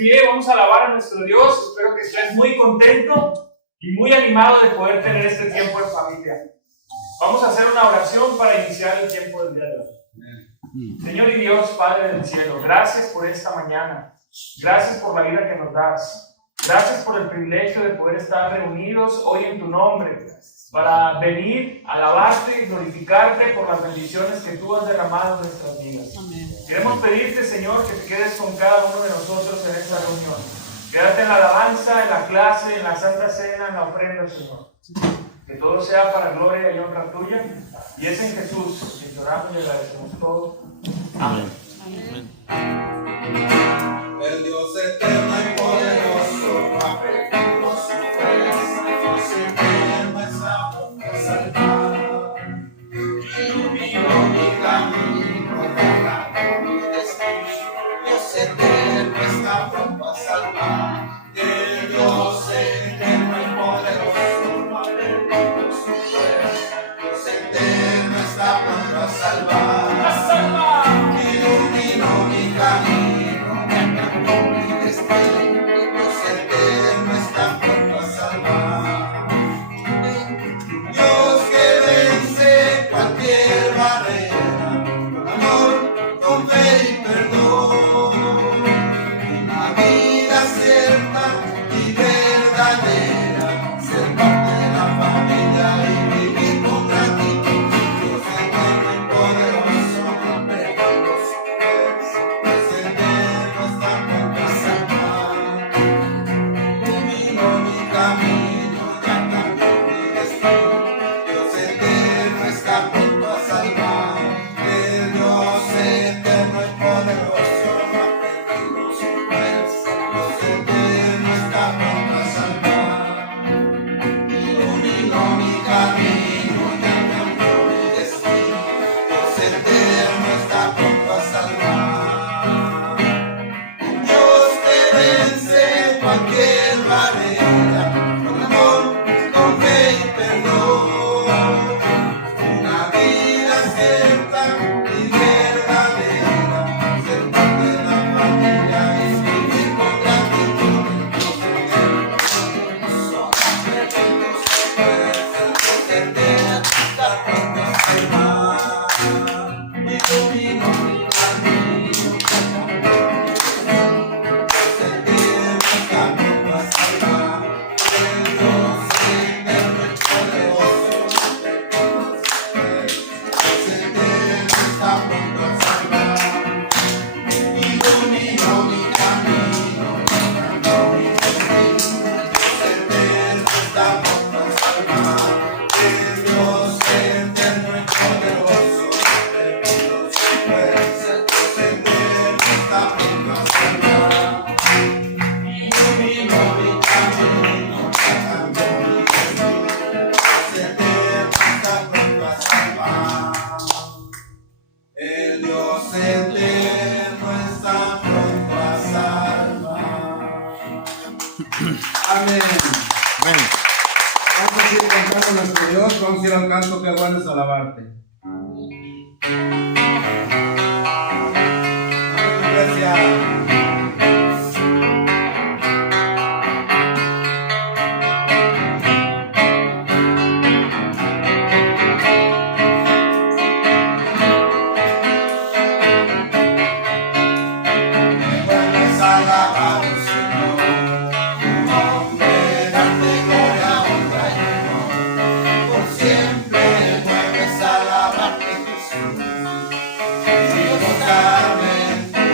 pie, vamos a alabar a nuestro Dios. Espero que estés muy contento y muy animado de poder tener este tiempo en familia. Vamos a hacer una oración para iniciar el tiempo del día de hoy. Señor y Dios, Padre del cielo, gracias por esta mañana. Gracias por la vida que nos das. Gracias por el privilegio de poder estar reunidos hoy en tu nombre para venir, alabarte y glorificarte por las bendiciones que tú has derramado en nuestras vidas. Amén. Queremos pedirte, Señor, que te quedes con cada uno de nosotros en esta reunión. Quédate en la alabanza, en la clase, en la Santa Cena, en la ofrenda, Señor. Que todo sea para gloria y honra tuya. Y es en Jesús que lloramos y agradecemos todo. Amén. Amén. El Dios eterno y poderoso ha perdido su fuerza. Dios eterno está pronto a salvar. Iluminó mi camino, derramó mi destino. Dios eterno está pronto a salvar. El Dios eterno y poderoso ha perdido su fuerza. Dios eterno está pronto a salvar. Iluminó mi camino, derramó mi destino. Dios eterno está pronto a salvar. Dios que vence cualquier barrera, con amor, con fe y perdón. Una vida cierta y verdadera, ser parte de la familia y vivir con gratitud. Dios eterno y poderoso ha perdido su fuerza. Dios eterno está pronto a salvar. Iluminó mi camino, ya cambió mi destino. Dios eterno está pronto a salvar. El Dios eterno y poderoso ha perdido su fuerza. Dios eterno está pronto a salvar. Iluminó mi camino, ya cambió mi destino. Dios eterno está pronto a salvar. Un Dios que vence cualquier barrera, con amor, con fe y perdón. Una vida cierta y verdadera, ser parte de la familia y vivir con gratitud. Dios eterno está pronto a salvar. Iluminó mi camino, ya cambió mi destino. Dios eterno está pronto a salvar. El Dios eterno y poderoso ha perdido su fuerza. Dios eterno está pronto a salvar. Iluminó mi camino, ya cambió mi destino. Dios eterno está pronto a salvar. El Dios eterno y poderoso ha perdido su fuerza. Dios eterno está pronto a salvar. Iluminó mi camino, ya cambió mi destino. Dios eterno está pronto a salvar. El Dios eterno está pronto a salvar. Amén. Amén. Vamos a seguir cantando a nuestro Dios. Vamos a ir al canto que bueno es alabarte. Vamos, iglesia. Puedes alabar, Señor, tu nombre, darte gloria, honra y honor. Por siempre puedes alabarte, Jesús, y gozarme en tu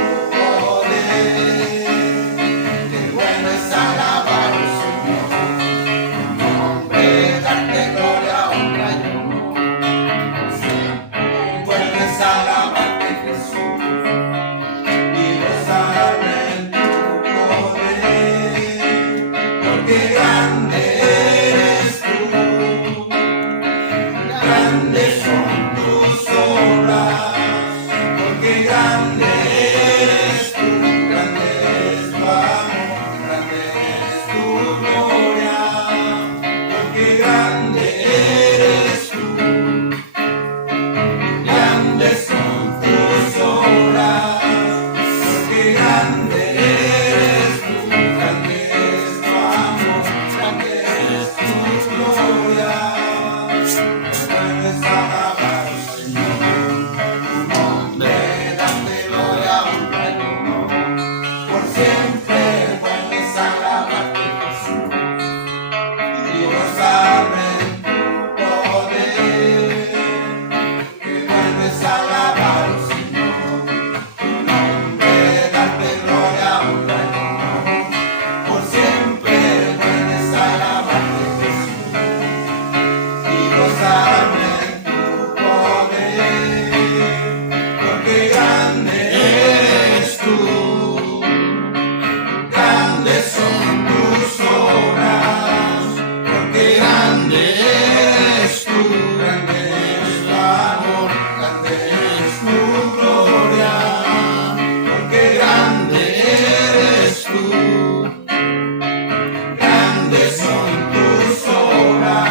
grandes son tus obras,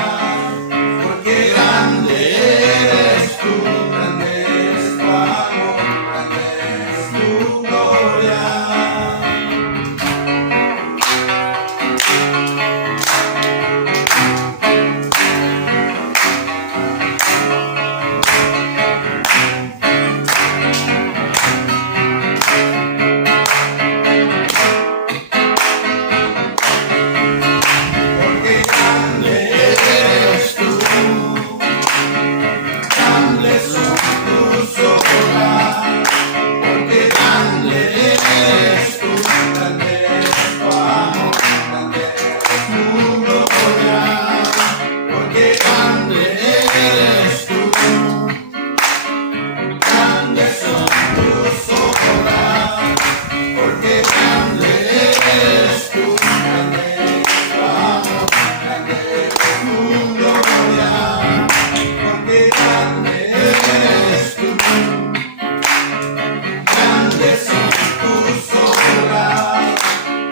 porque grande eres tú, grande es tu amor, grande es tu gloria. Porque grande eres tú, grandes son tus obras, porque grande eres tú, grande es tu amor, grande es tu gloria. Porque grande eres tú, grandes son tus obras, porque grande eres tú, grande es tu amor, grande es tu gloria. Porque grande eres tú, grandes son tus obras,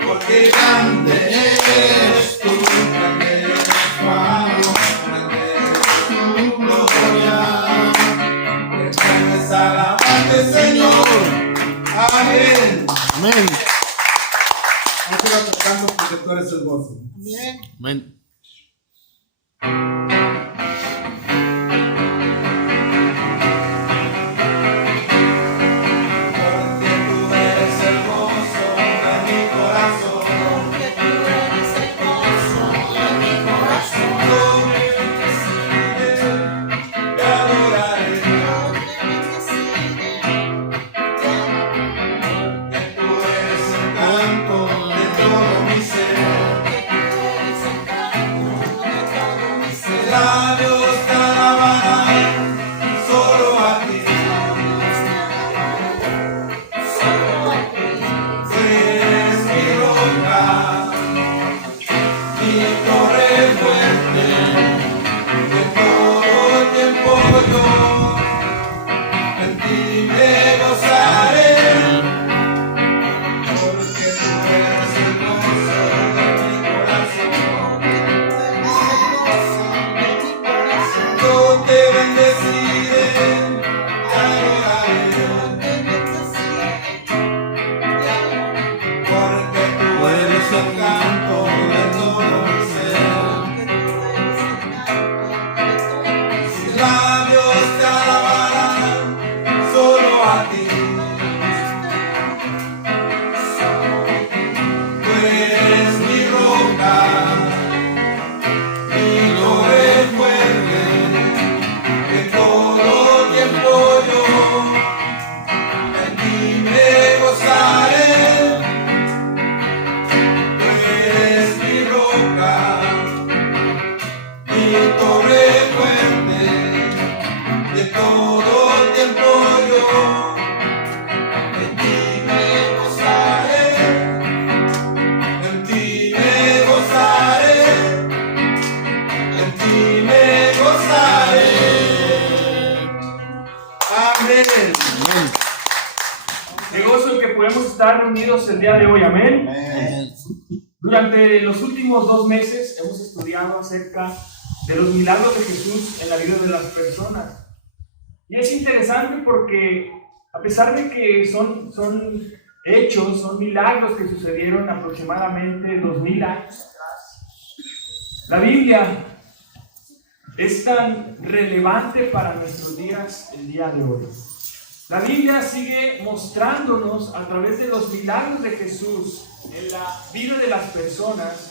porque grande eres tú, grande es tu amor, grande es tu gloria. Eterno es alabarte, Señor. Amén. Amén. Vamos a ir tocando porque tú eres el gozo. Amén. Porque tú eres el gozo de mi corazón. Porque tú eres el gozo de mi corazón. Te adoraré. Porque tú eres el canto de todo mi ser. Labios te alabarán solo a ti. Tú eres mi roca, mi torre fuerte, de todo tiempo yo en ti me gozaré, porque tú eres el gozo de mi corazón. Yo te bendeciré, te adoraré, porque tú eres el canto de todo mi ser. Mis labios te alabarán solo a ti. Tú eres mi roca, mi torre fuerte, de todo tiempo yo en ti me gozaré. Tú eres mi roca, mi torre fuerte, de todo tiempo yo en ti me gozaré, en ti me gozaré, en ti me gozaré. Amén. Qué gozo el que podemos estar reunidos el día de hoy, amén. Amén. Durante los últimos 2 meses hemos estudiado acerca de los milagros de Jesús en la vida de las personas. Y es interesante porque a pesar de que son hechos, son milagros que sucedieron aproximadamente 2000 años atrás, la Biblia es tan relevante para nuestros días el día de hoy. La Biblia sigue mostrándonos a través de los milagros de Jesús en la vida de las personas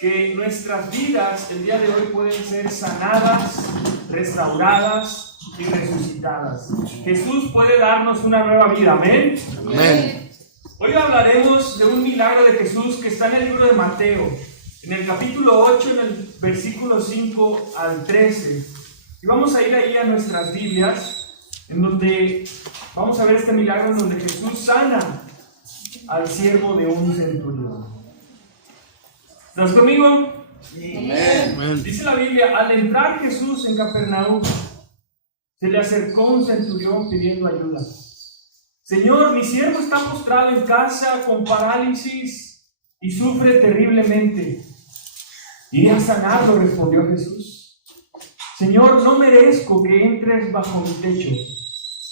que nuestras vidas el día de hoy pueden ser sanadas, restauradas y resucitadas. Jesús puede darnos una nueva vida, amén. Amén. Hoy hablaremos de un milagro de Jesús que está en el libro de Mateo, en el capítulo 8, en el versículo 5 al 13. Y vamos a ir ahí a nuestras Biblias, en donde vamos a ver este milagro en donde Jesús sana al siervo de un centurión. ¿Estás conmigo? Amén. Dice la Biblia, al entrar Jesús en Capernaum, se le acercó un centurión pidiendo ayuda. Señor, mi siervo está postrado en casa con parálisis y sufre terriblemente. Iré a sanarlo, respondió Jesús. Señor, no merezco que entres bajo mi techo,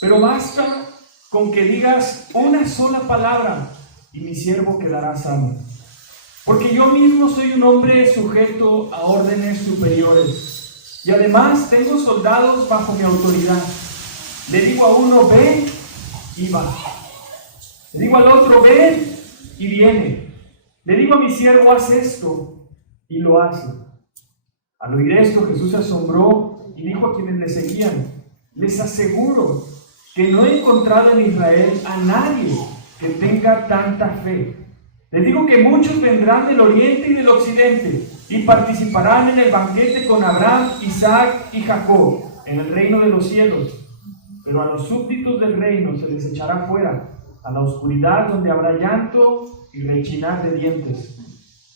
pero basta con que digas una sola palabra y mi siervo quedará sano. Porque yo mismo soy un hombre sujeto a órdenes superiores y además tengo soldados bajo mi autoridad. Le digo a uno, ven y va. Le digo al otro, ven y viene. Le digo a mi siervo, haz esto y lo hace. Al oír esto, Jesús se asombró y dijo a quienes le seguían, les aseguro que no he encontrado en Israel a nadie que tenga tanta fe. Les digo que muchos vendrán del oriente y del occidente y participarán en el banquete con Abraham, Isaac y Jacob en el reino de los cielos. Pero a los súbditos del reino se les echará fuera, a la oscuridad donde habrá llanto y rechinar de dientes.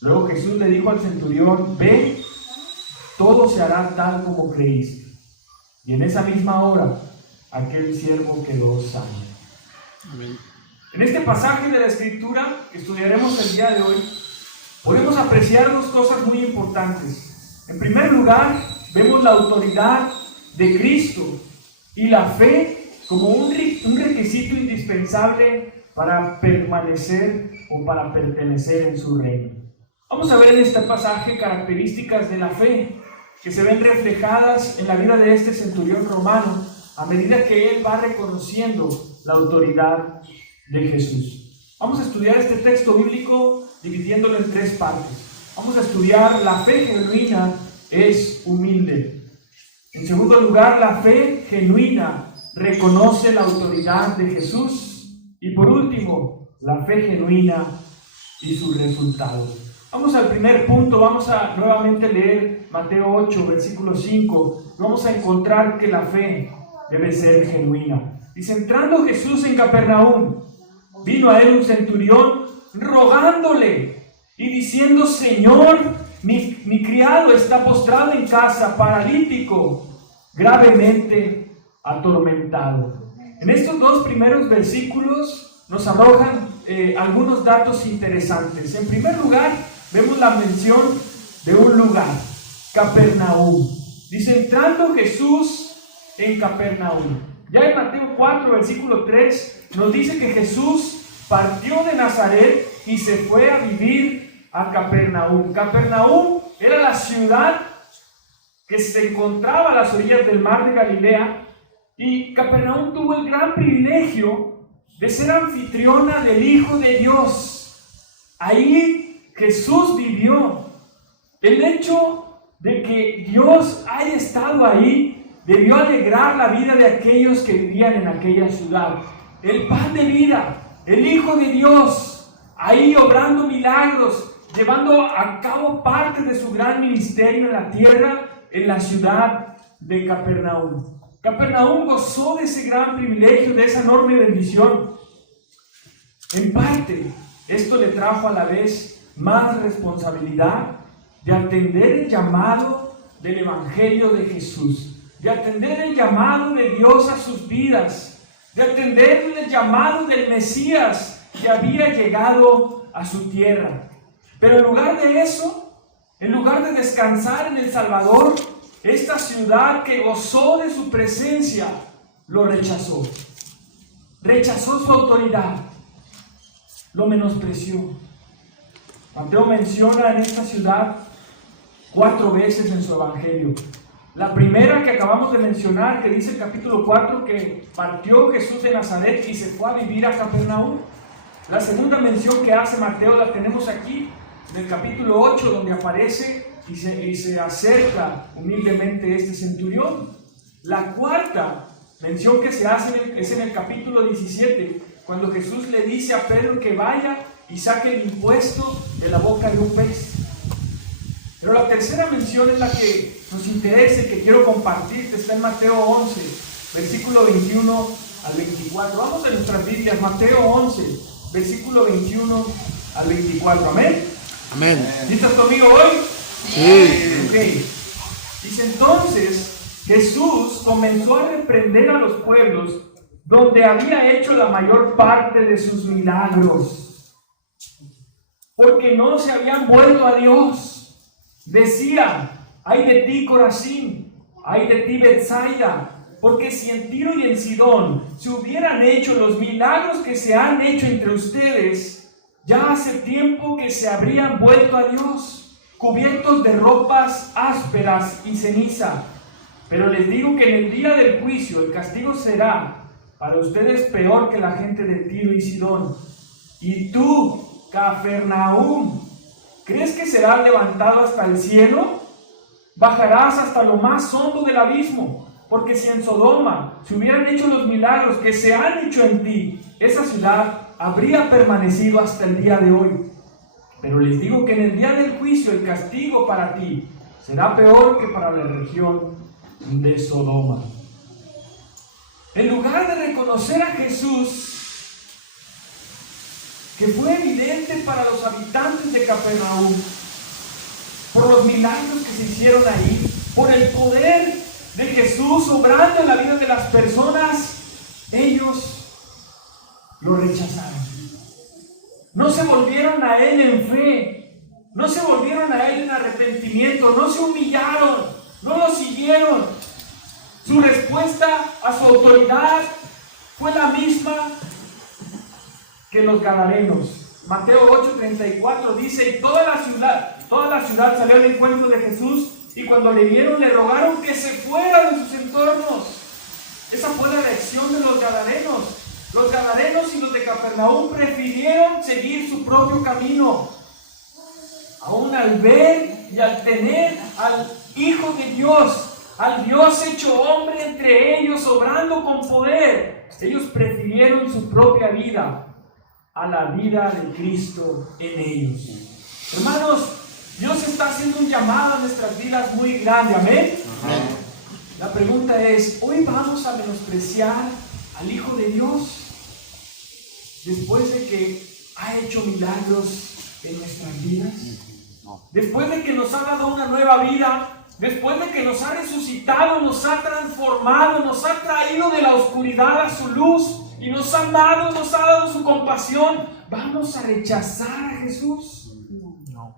Luego Jesús le dijo al centurión, ve, todo se hará tal como creíste. Y en esa misma hora, aquel siervo quedó sano. Amén. En este pasaje de la Escritura que estudiaremos el día de hoy, podemos apreciar dos cosas muy importantes. En primer lugar, vemos la autoridad de Cristo y la fe como un requisito indispensable para permanecer o para pertenecer en su reino. Vamos a ver en este pasaje características de la fe que se ven reflejadas en la vida de este centurión romano a medida que él va reconociendo la autoridad de Jesús. Vamos a estudiar este texto bíblico dividiéndolo en tres partes. Vamos a estudiar la fe genuina es humilde. En segundo lugar, la fe genuina reconoce la autoridad de Jesús. Y por último, la fe genuina y sus resultados. Vamos al primer punto, vamos a nuevamente leer Mateo 8, versículo 5. Vamos a encontrar que la fe debe ser genuina. Dice, entrando Jesús en Capernaum, vino a él un centurión rogándole y diciendo, Señor, mi criado está postrado en casa, paralítico, gravemente atormentado. En estos dos primeros versículos nos arrojan algunos datos interesantes. En primer lugar, vemos la mención de un lugar, Capernaum. Dice, entrando Jesús en Capernaum. Ya en Mateo 4, versículo 3, nos dice que Jesús partió de Nazaret y se fue a vivir a Capernaum. Capernaum era la ciudad que se encontraba a las orillas del mar de Galilea, y Capernaum tuvo el gran privilegio de ser anfitriona del Hijo de Dios. Ahí Jesús vivió. El hecho de que Dios haya estado ahí debió alegrar la vida de aquellos que vivían en aquella ciudad. El pan de vida, el Hijo de Dios, ahí obrando milagros, llevando a cabo parte de su gran ministerio en la tierra, en la ciudad de Capernaum. Capernaum gozó de ese gran privilegio, de esa enorme bendición. En parte, esto le trajo a la vez más responsabilidad de atender el llamado del Evangelio de Jesús, de atender el llamado de Dios a sus vidas, de atender el llamado del Mesías que había llegado a su tierra. Pero en lugar de eso, en lugar de descansar en el Salvador, esta ciudad que gozó de su presencia lo rechazó. Rechazó su autoridad, lo menospreció. Mateo menciona en esta ciudad 4 veces en su evangelio. La primera que acabamos de mencionar, que dice el capítulo 4, que partió Jesús de Nazaret y se fue a vivir a Capernaum. La segunda mención que hace Mateo la tenemos aquí, en el capítulo 8, donde aparece y se acerca humildemente este centurión. La cuarta mención que se hace es en el capítulo 17, cuando Jesús le dice a Pedro que vaya y saque el impuesto de la boca de un pez. Pero la tercera mención es la que nos interesa y que quiero compartirte, está en Mateo 11, versículo 21 al 24. Vamos a nuestras Biblias, Mateo 11, versículo 21 al 24. Amén. Amén. ¿Listos conmigo hoy? Sí. Ok. Dice entonces, Jesús comenzó a reprender a los pueblos donde había hecho la mayor parte de sus milagros, porque no se habían vuelto a Dios, Decía: ay de ti, Corazín, ay de ti, Betsaida, porque si en Tiro y en Sidón se hubieran hecho los milagros que se han hecho entre ustedes, ya hace tiempo que se habrían vuelto a Dios, cubiertos de ropas ásperas y ceniza. Pero les digo que en el día del juicio el castigo será para ustedes peor que la gente de Tiro y Sidón. Y tú, Capernaum, ¿crees que serás levantado hasta el cielo? Bajarás hasta lo más hondo del abismo, porque si en Sodoma se hubieran hecho los milagros que se han hecho en ti, esa ciudad habría permanecido hasta el día de hoy. Pero les digo que en el día del juicio el castigo para ti será peor que para la región de Sodoma. En lugar de reconocer a Jesús, que fue evidente para los habitantes de Capernaum, por los milagros que se hicieron ahí, por el poder de Jesús obrando en la vida de las personas, ellos lo rechazaron. No se volvieron a Él en fe, no se volvieron a Él en arrepentimiento, no se humillaron, no lo siguieron. Su respuesta a su autoridad fue la misma que los gadarenos. Mateo 8:34 dice: y toda la ciudad salió al encuentro de Jesús, y cuando le vieron le rogaron que se fuera de sus entornos. Esa fue la reacción de los gadarenos. Los gadarenos y los de Capernaum prefirieron seguir su propio camino. Aún al ver y al tener al Hijo de Dios, al Dios hecho hombre entre ellos, obrando con poder, ellos prefirieron su propia vida a la vida de Cristo en ellos. Hermanos, Dios está haciendo un llamado a nuestras vidas muy grande. ¿Amén? Amén. La pregunta es: ¿hoy vamos a menospreciar al Hijo de Dios después de que ha hecho milagros en nuestras vidas? Después de que nos ha dado una nueva vida, después de que nos ha resucitado, nos ha transformado, nos ha traído de la oscuridad a su luz y nos ha amado, nos ha dado su compasión, ¿vamos a rechazar a Jesús? No.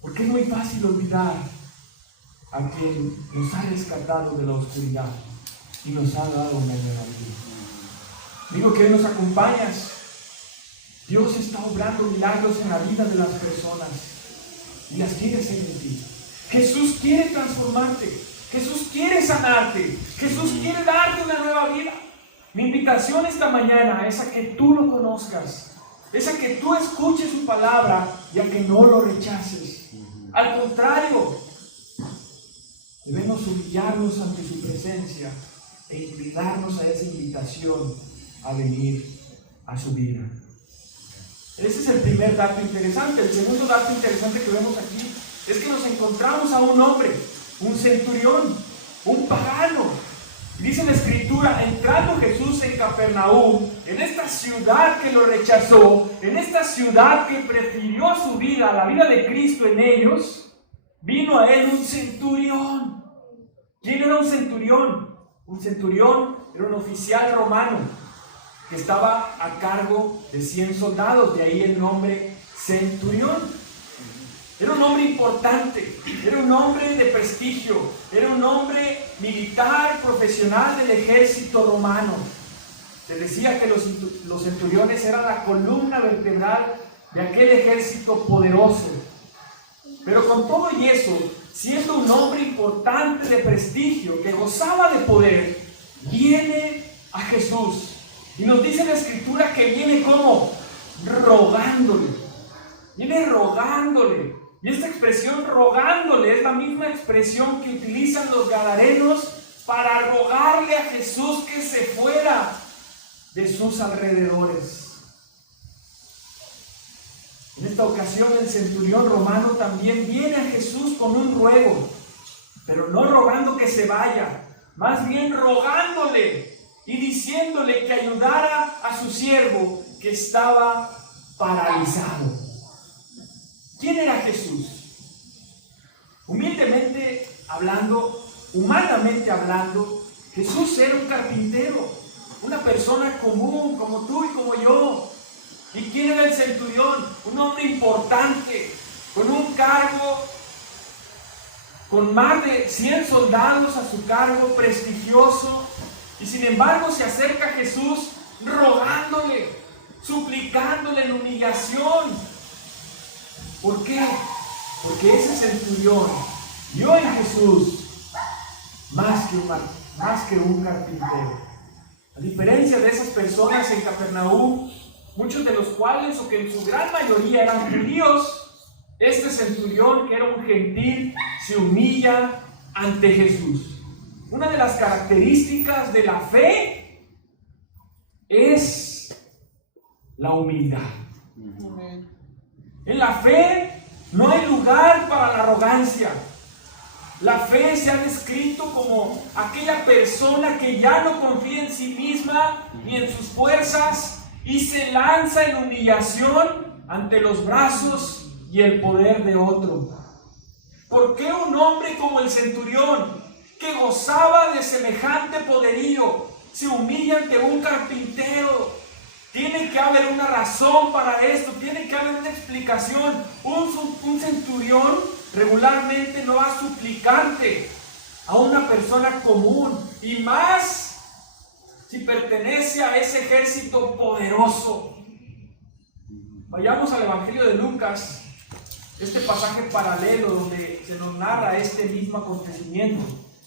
Porque es muy fácil olvidar a quien nos ha rescatado de la oscuridad y nos ha dado una nueva vida. Digo que hoy nos acompañas. Dios está obrando milagros en la vida de las personas y las quiere hacer en ti. Jesús quiere transformarte. Jesús quiere sanarte. Jesús quiere darte una nueva vida. Mi invitación esta mañana es a que tú lo conozcas, es a que tú escuches su palabra y a que no lo rechaces. Al contrario, debemos humillarnos ante su presencia e inclinarnos a esa invitación a venir a su vida. Ese es el primer dato interesante. El segundo dato interesante que vemos aquí es que nos encontramos a un hombre, un centurión, un pagano. Dice la Escritura: entrando Jesús en Capernaum, en esta ciudad que lo rechazó, en esta ciudad que prefirió su vida a la vida de Cristo en ellos, vino a él un centurión. ¿Quién era un centurión? Un centurión era un oficial romano que estaba a cargo de 100 soldados, de ahí el nombre centurión. Era un hombre importante, era un hombre de prestigio, era un hombre militar profesional del ejército romano. Se decía que los centuriones eran la columna vertebral de aquel ejército poderoso. Pero con todo y eso, siendo un hombre importante de prestigio, que gozaba de poder, viene a Jesús. Y nos dice la Escritura que viene como rogándole. Viene rogándole. Y esta expresión rogándole es la misma expresión que utilizan los gadarenos para rogarle a Jesús que se fuera de sus alrededores. En esta ocasión el centurión romano también viene a Jesús con un ruego, pero no rogando que se vaya, más bien rogándole y diciéndole que ayudara a su siervo que estaba paralizado. ¿Quién era Jesús? Humildemente hablando, humanamente hablando, Jesús era un carpintero, una persona común como tú y como yo. ¿Y quién era el centurión? Un hombre importante, con un cargo con más de 100 soldados a su cargo, prestigioso, y sin embargo se acerca a Jesús rogándole, suplicándole en humillación. ¿Por qué? Porque ese centurión vio en Jesús más que un carpintero. A diferencia de esas personas en Capernaum, muchos de los cuales, o que en su gran mayoría eran judíos, este centurión, que era un gentil, se humilla ante Jesús. Una de las características de la fe es la humildad. En la fe no hay lugar para la arrogancia. La fe se ha descrito como aquella persona que ya no confía en sí misma ni en sus fuerzas y se lanza en humillación ante los brazos y el poder de otro. ¿Por qué un hombre como el centurión, que gozaba de semejante poderío, se humilla ante un carpintero? Tiene que haber una razón para esto, tiene que haber una explicación. Un centurión regularmente no va suplicante a una persona común, y más si pertenece a ese ejército poderoso. Vayamos al Evangelio de Lucas, este pasaje paralelo donde se nos narra este mismo acontecimiento,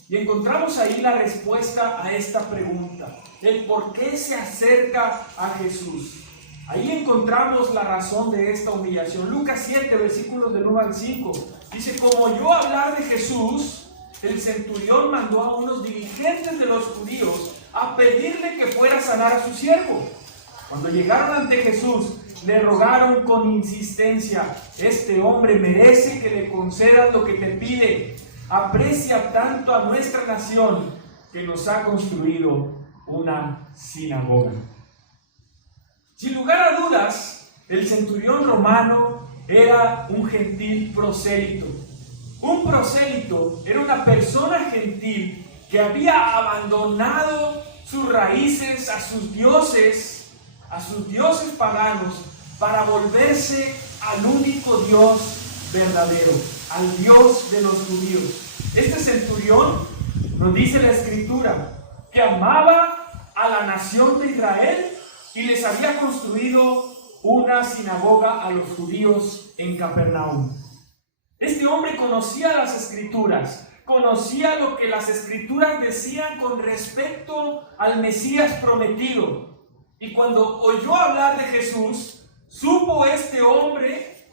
y encontramos ahí la respuesta a esta pregunta, el por qué se acerca a Jesús. Ahí encontramos la razón de esta humillación. Lucas 7, versículos del 1 al 5, dice: como oyó hablar de Jesús, el centurión mandó a unos dirigentes de los judíos a pedirle que fuera a sanar a su siervo. Cuando llegaron ante Jesús, le rogaron con insistencia: este hombre merece que le concedas lo que te pide. Aprecia tanto a nuestra nación que nos ha construido una sinagoga. Sin lugar a dudas, el centurión romano era un gentil prosélito. Un prosélito era una persona gentil que había abandonado sus raíces a sus dioses paganos, para volverse al único Dios verdadero, al Dios de los judíos. Este centurión, nos dice la Escritura, que amaba a la nación de Israel y les había construido una sinagoga a los judíos en Capernaum. Este hombre conocía las Escrituras, conocía lo que las Escrituras decían con respecto al Mesías prometido. Y cuando oyó hablar de Jesús, supo este hombre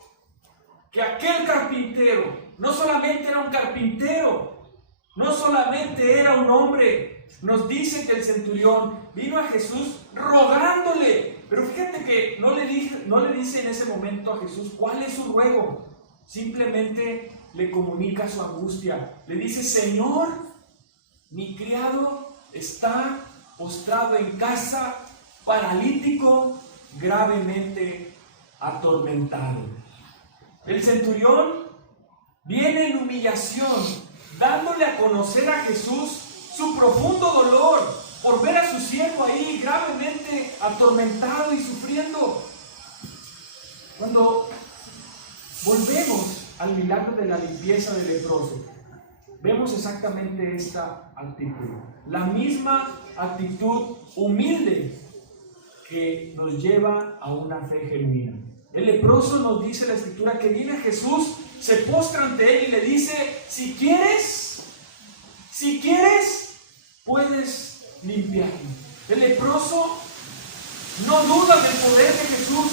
que aquel carpintero no solamente era un carpintero, no solamente era un hombre. Nos dice que el centurión vino a Jesús rogándole, pero fíjate que no le dice en ese momento a Jesús cuál es su ruego. Simplemente le comunica su angustia. Le dice: Señor, mi criado está postrado en casa, paralítico, gravemente atormentado. El centurión viene en humillación, dándole a conocer a Jesús su profundo dolor por ver a su siervo ahí gravemente atormentado y sufriendo. Cuando volvemos al milagro de la limpieza del leproso, vemos exactamente esta actitud, la misma actitud humilde que nos lleva a una fe genuina. El leproso, nos dice la Escritura, que viene a Jesús, se postra ante él y le dice: si quieres, puedes limpiarme. El leproso no duda del poder de Jesús,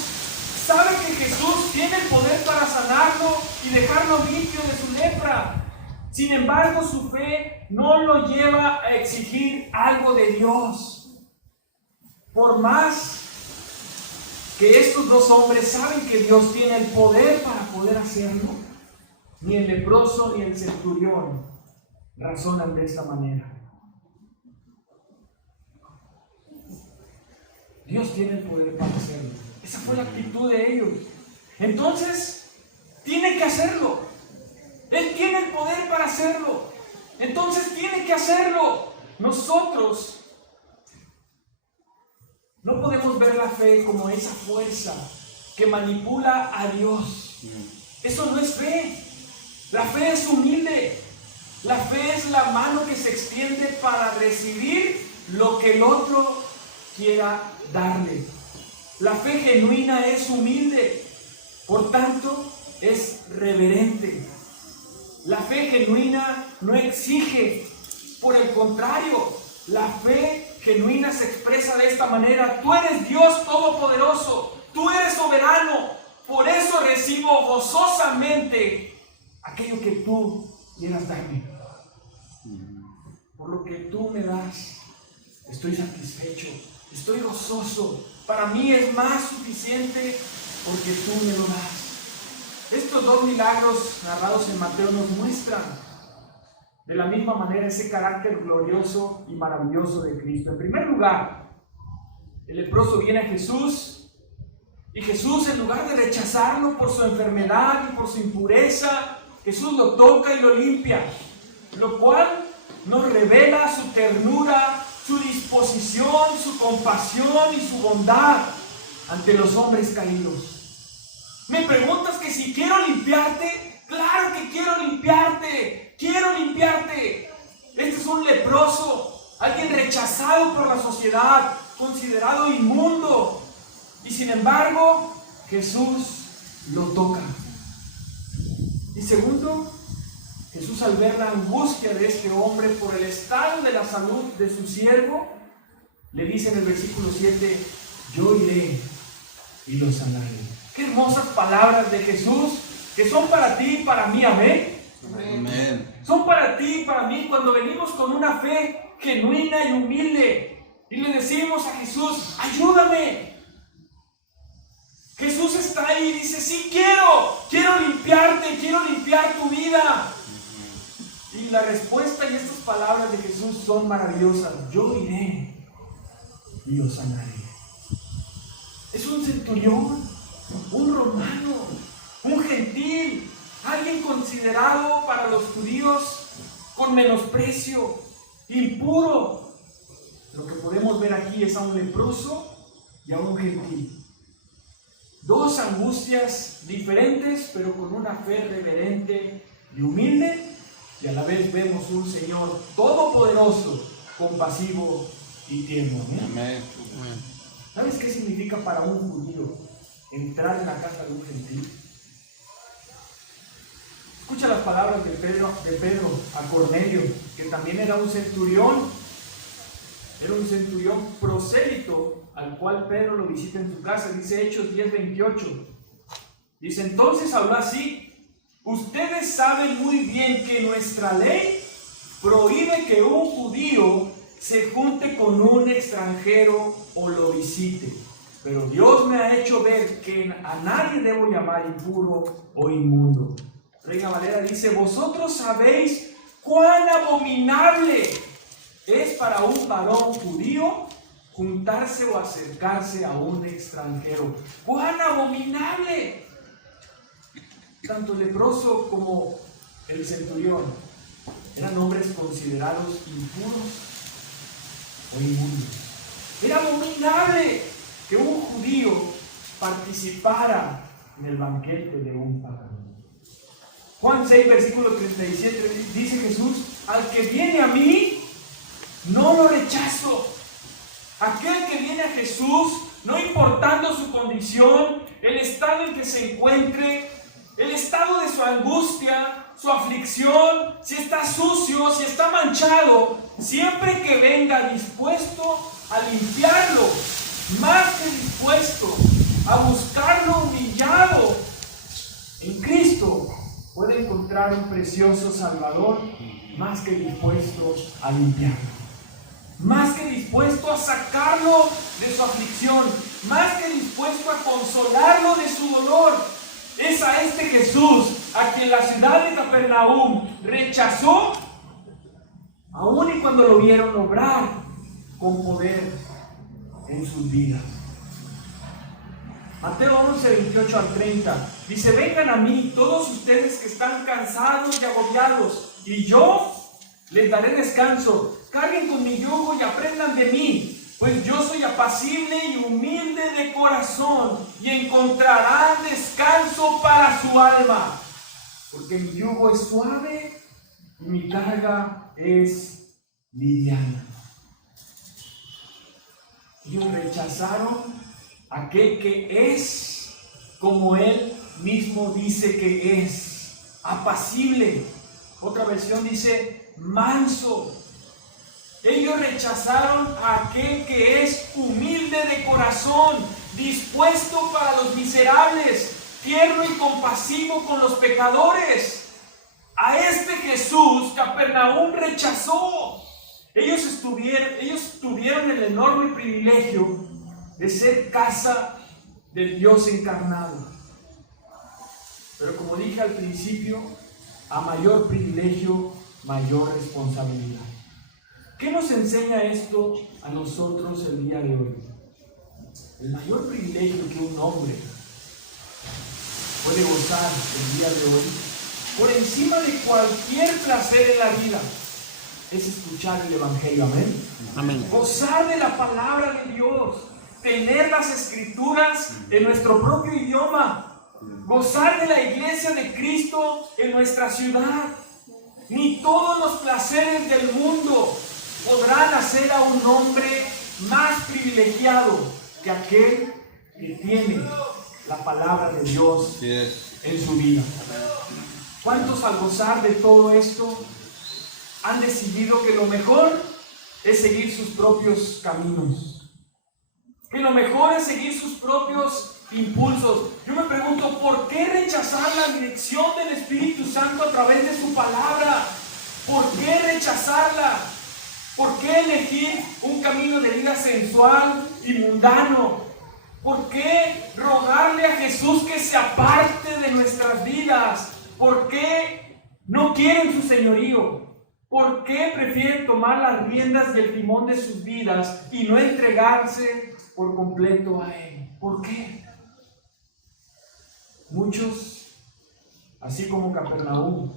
sabe que Jesús tiene el poder para sanarlo y dejarlo limpio de su lepra. Sin embargo, su fe no lo lleva a exigir algo de Dios. Por más que estos dos hombres saben que Dios tiene el poder para poder hacerlo, ni el leproso ni el centurión razonan de esta manera. Dios tiene el poder para hacerlo. Esa fue la actitud de ellos. Entonces, tiene que hacerlo. Él tiene el poder para hacerlo. Entonces, tiene que hacerlo. Nosotros no podemos ver la fe como esa fuerza que manipula a Dios. Eso no es fe. La fe es humilde. La fe es la mano que se extiende para recibir lo que el otro quiera darle. La fe genuina es humilde, por tanto es reverente. La fe genuina no exige, por el contrario, la fe genuina se expresa de esta manera: tú eres Dios todopoderoso, tú eres soberano, por eso recibo gozosamente aquello que tú quieras darme. Por lo que tú me das, estoy satisfecho, estoy gozoso. Para mí es más suficiente porque tú me lo das. Estos dos milagros narrados en Mateo nos muestran de la misma manera ese carácter glorioso y maravilloso de Cristo. En primer lugar, el leproso viene a Jesús y Jesús, en lugar de rechazarlo por su enfermedad y por su impureza, Jesús lo toca y lo limpia, lo cual nos revela su ternura, su disposición, su compasión y su bondad ante los hombres caídos. Me preguntas que si quiero limpiarte. Claro que quiero limpiarte, quiero limpiarte. Este es un leproso, alguien rechazado por la sociedad, considerado inmundo. Y sin embargo, Jesús lo toca. Y segundo, Jesús, al ver la angustia de este hombre por el estado de la salud de su siervo, le dice en el versículo 7, yo iré y lo sanaré. Qué hermosas palabras de Jesús, que son para ti y para mí, amén. Amén. Son para ti y para mí cuando venimos con una fe genuina y humilde y le decimos a Jesús, ayúdame. Jesús está ahí y dice, sí quiero limpiarte, quiero limpiar tu vida. Y la respuesta y estas palabras de Jesús son maravillosas. Yo iré y lo sanaré. Es un centurión, un romano, un gentil, alguien considerado para los judíos con menosprecio, impuro. Lo que podemos ver aquí es a un leproso y a un gentil. Dos angustias diferentes, pero con una fe reverente y humilde. Y a la vez vemos un Señor todopoderoso, compasivo y tierno. Amén. ¿Sabes qué significa para un judío entrar en la casa de un gentil? Escucha las palabras de Pedro a Cornelio, que también era un centurión prosélito, al cual Pedro lo visita en su casa. Dice Hechos 10:28. Dice, entonces habló así: ustedes saben muy bien que nuestra ley prohíbe que un judío se junte con un extranjero o lo visite. Pero Dios me ha hecho ver que a nadie debo llamar impuro o inmundo. Reina Valera dice, vosotros sabéis cuán abominable es para un varón judío juntarse o acercarse a un extranjero. ¡Cuán abominable! Tanto el leproso como el centurión eran hombres considerados impuros o inmundos. Era abominable que un judío participara en el banquete de un pagano. Juan 6, versículo 37, dice Jesús, al que viene a mí, no lo rechazo. Aquel que viene a Jesús, no importando su condición, el estado en que se encuentre, el estado de su angustia, su aflicción, si está sucio, si está manchado, siempre que venga dispuesto a limpiarlo, más que dispuesto a buscarlo humillado en Cristo, puede encontrar un precioso Salvador, más que dispuesto a limpiarlo, más que dispuesto a sacarlo de su aflicción, más que dispuesto a consolarlo de su dolor. Es a este Jesús a quien la ciudad de Capernaum rechazó, aun y cuando lo vieron obrar con poder en sus vidas. Mateo 11, 28 al 30 dice, vengan a mí todos ustedes que están cansados y agobiados, y yo les daré descanso. Carguen con mi yugo y aprendan de mí, pues yo soy apacible y humilde de corazón, y encontrarán descanso para su alma, porque mi yugo es suave y mi carga es liviana. Ellos rechazaron a aquel que es como Él mismo dice que es, apacible. Otra versión dice manso. Ellos rechazaron a aquel que es humilde de corazón, dispuesto para los miserables, tierno y compasivo con los pecadores. A este Jesús Capernaum rechazó. Ellos tuvieron el enorme privilegio de ser casa del Dios encarnado. Pero como dije al principio, a mayor privilegio, mayor responsabilidad. ¿Qué nos enseña esto a nosotros el día de hoy? El mayor privilegio que un hombre puede gozar el día de hoy, por encima de cualquier placer en la vida, es escuchar el Evangelio. Amén. Amén. Gozar de la palabra de Dios, tener las Escrituras en nuestro propio idioma, gozar de la iglesia de Cristo en nuestra ciudad. Ni todos los placeres del mundo podrán hacer a un hombre más privilegiado que aquel que tiene la palabra de Dios en su vida. ¿Cuántos al gozar de todo esto han decidido que lo mejor es seguir sus propios caminos? Que lo mejor es seguir sus propios impulsos. Yo me pregunto, ¿por qué rechazar la dirección del Espíritu Santo a través de su palabra? ¿Por qué rechazarla? ¿Por qué elegir un camino de vida sensual y mundano? ¿Por qué rogarle a Jesús que se aparte de nuestras vidas? ¿Por qué no quieren su señorío? ¿Por qué prefieren tomar las riendas y el timón de sus vidas y no entregarse por completo a Él? ¿Por qué? Muchos, así como Capernaum,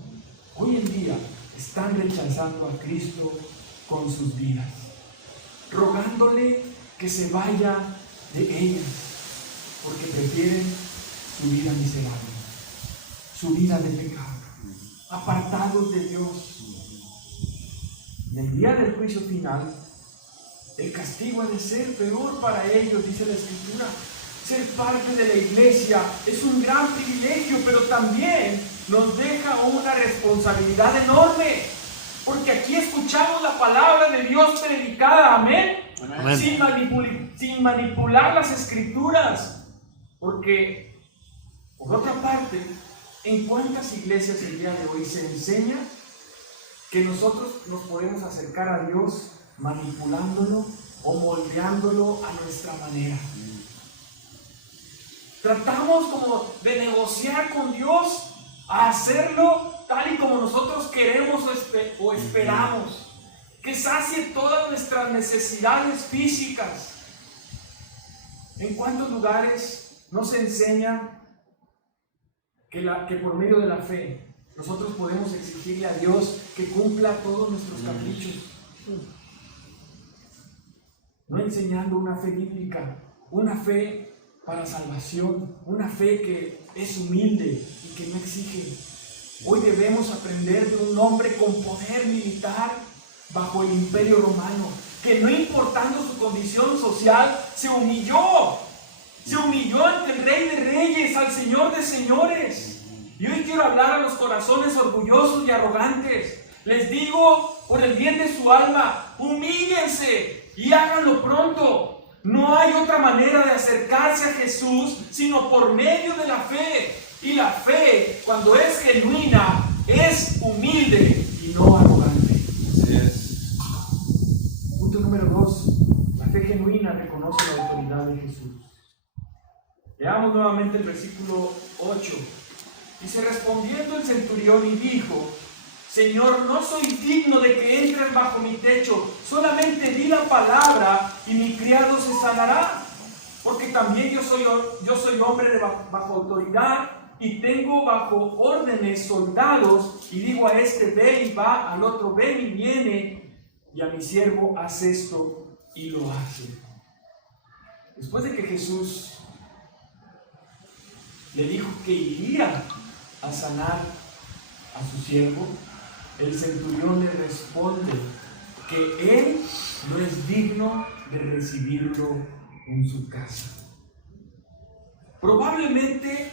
hoy en día están rechazando a Cristo con sus vidas, rogándole que se vaya de ellas, porque prefieren su vida miserable, su vida de pecado, apartados de Dios. En el día del juicio final, el castigo ha de ser peor para ellos, dice la Escritura. Ser parte de la iglesia es un gran privilegio, pero también nos deja una responsabilidad enorme, porque aquí escuchamos la palabra de Dios predicada, amén, sin manipular las Escrituras. Porque, por otra parte, ¿en cuántas iglesias el día de hoy se enseña que nosotros nos podemos acercar a Dios manipulándolo o moldeándolo a nuestra manera? Tratamos como de negociar con Dios a hacerlo tal y como nosotros queremos o esperamos, que sacie todas nuestras necesidades físicas. ¿En cuántos lugares nos enseña que por medio de la fe nosotros podemos exigirle a Dios que cumpla todos nuestros caprichos? No enseñando una fe bíblica, una fe para salvación, una fe que es humilde y que no exige. Hoy debemos aprender de un hombre con poder militar bajo el Imperio Romano, que no importando su condición social, se humilló ante el Rey de Reyes, al Señor de Señores. Y hoy quiero hablar a los corazones orgullosos y arrogantes. Les digo, por el bien de su alma, humíllense y háganlo pronto. No hay otra manera de acercarse a Jesús sino por medio de la fe. Y la fe, cuando es genuina, es humilde y no arrogante. Así es. Punto número 2. La fe genuina reconoce la autoridad de Jesús. Leamos nuevamente el versículo 8. Dice, respondiendo el centurión y dijo: Señor, no soy digno de que entres bajo mi techo, solamente di la palabra y mi criado se sanará. Porque también yo soy hombre bajo autoridad y tengo bajo órdenes soldados, y digo a este ve y va, al otro ven y viene, y a mi siervo haz esto y lo hace. Después de que Jesús le dijo que iría a sanar a su siervo, el centurión le responde que él no es digno de recibirlo en su casa. Probablemente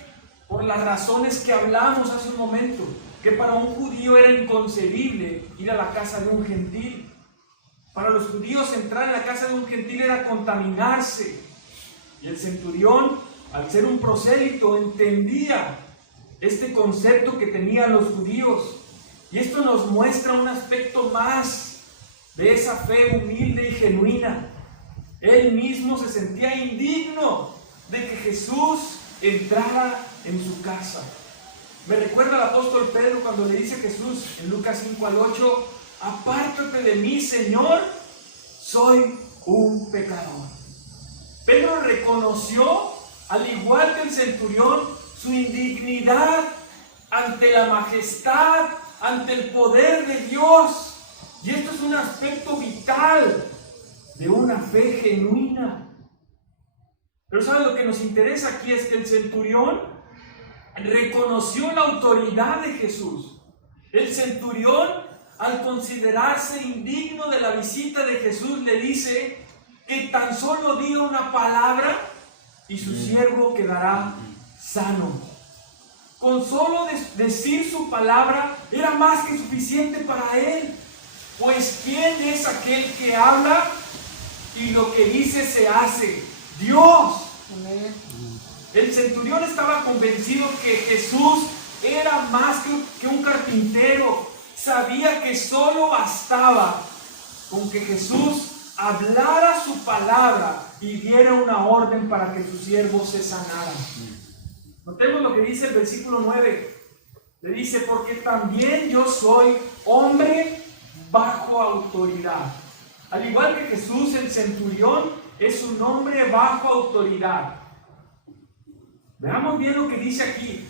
por las razones que hablamos hace un momento, que para un judío era inconcebible ir a la casa de un gentil. Para los judíos entrar en la casa de un gentil era contaminarse. Y el centurión, al ser un prosélito, entendía este concepto que tenían los judíos. Y esto nos muestra un aspecto más de esa fe humilde y genuina. Él mismo se sentía indigno de que Jesús entrara en su casa. Me recuerda el apóstol Pedro cuando le dice a Jesús en Lucas 5-8: apártate de mí, Señor, soy un pecador. Pedro reconoció, al igual que el centurión, su indignidad ante la majestad, ante el poder de Dios. Y esto es un aspecto vital de una fe genuina. Pero ¿saben lo que nos interesa aquí? Es que el centurión reconoció la autoridad de Jesús. El centurión, al considerarse indigno de la visita de Jesús, le dice que tan solo diga una palabra y su siervo quedará sano. Con solo decir su palabra era más que suficiente para él. Pues ¿quién es aquel que habla y lo que dice se hace? Dios. El centurión estaba convencido que Jesús era más que un carpintero. Sabía que solo bastaba con que Jesús hablara su palabra y diera una orden para que su siervo se sanara. Notemos lo que dice el versículo 9. Le dice: porque también yo soy hombre bajo autoridad. Al igual que Jesús, el centurión es un hombre bajo autoridad. Veamos bien lo que dice aquí.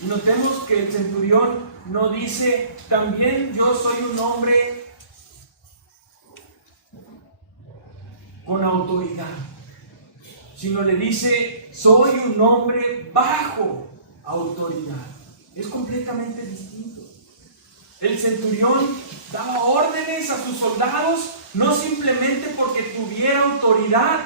Y notemos que el centurión no dice: también yo soy un hombre con autoridad, sino le dice: soy un hombre bajo autoridad. Es completamente distinto. El centurión daba órdenes a sus soldados no simplemente porque tuviera autoridad,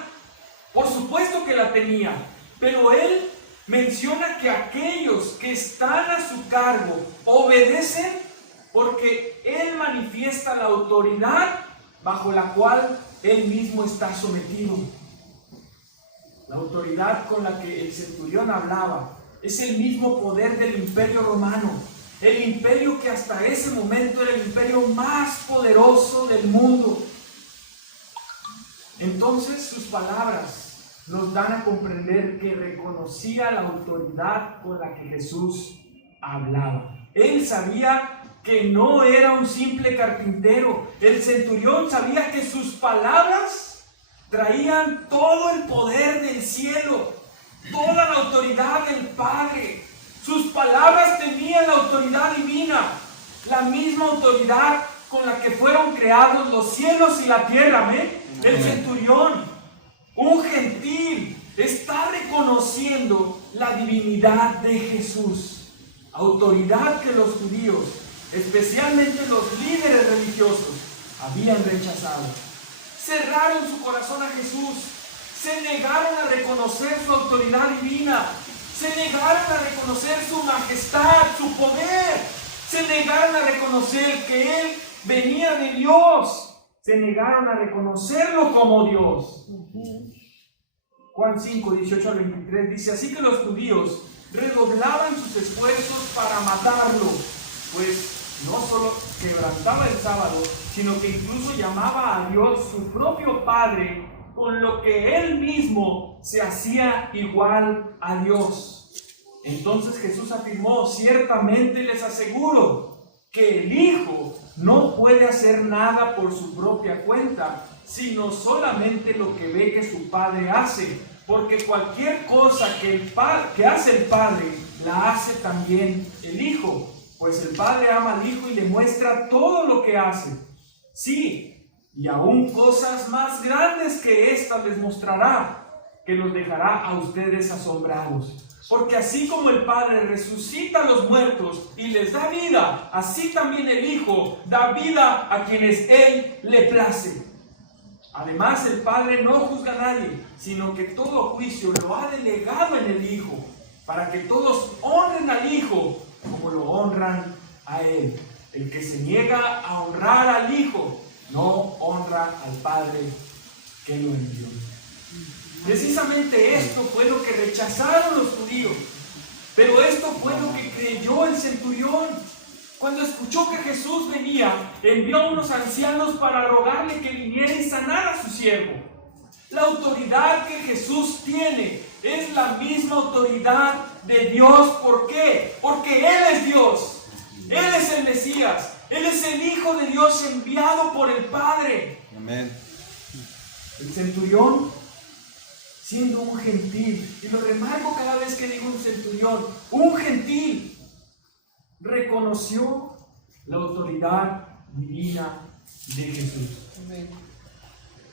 por supuesto que la tenía, pero él menciona que aquellos que están a su cargo obedecen porque él manifiesta la autoridad bajo la cual él mismo está sometido. La autoridad con la que el centurión hablaba es el mismo poder del Imperio Romano, el imperio que hasta ese momento era el imperio más poderoso del mundo. Entonces sus palabras nos dan a comprender que reconocía la autoridad con la que Jesús hablaba. Él sabía que no era un simple carpintero. El centurión sabía que sus palabras traían todo el poder del cielo, toda la autoridad del Padre. Sus palabras tenían la autoridad divina, la misma autoridad con la que fueron creados los cielos y la tierra. ¿Amén? El centurión, un gentil, está reconociendo la divinidad de Jesús, autoridad que los judíos, especialmente los líderes religiosos, habían rechazado. Cerraron su corazón a Jesús, se negaron a reconocer su autoridad divina, se negaron a reconocer su majestad, su poder, se negaron a reconocer que Él venía de Dios, se negaron a reconocerlo como Dios. Juan 5, 18 al 23 dice: así que los judíos redoblaban sus esfuerzos para matarlo, pues no solo quebrantaba el sábado, sino que incluso llamaba a Dios su propio Padre, con lo que él mismo se hacía igual a Dios. Entonces Jesús afirmó: ciertamente les aseguro que el Hijo no puede hacer nada por su propia cuenta, sino solamente lo que ve que su Padre hace, porque cualquier cosa que hace el Padre, la hace también el Hijo, pues el Padre ama al Hijo y le muestra todo lo que hace. Sí, y aún cosas más grandes que estas les mostrará, que los dejará a ustedes asombrados. Porque así como el Padre resucita a los muertos y les da vida, así también el Hijo da vida a quienes Él le place. Además, el Padre no juzga a nadie, sino que todo juicio lo ha delegado en el Hijo, para que todos honren al Hijo como lo honran a Él. El que se niega a honrar al Hijo, no honra al Padre que lo envió. Precisamente esto fue lo que rechazaron los judíos, pero esto fue lo que creyó el centurión. Cuando escuchó que Jesús venía, envió a unos ancianos para rogarle que viniera y sanara a su siervo. La autoridad que Jesús tiene es la misma autoridad de Dios. ¿Por qué? Porque Él es Dios. Él es el Mesías. Él es el Hijo de Dios enviado por el Padre. Amén. El centurión, siendo un gentil, y lo remarco cada vez que digo un centurión, un gentil, reconoció la autoridad divina de Jesús. Amén.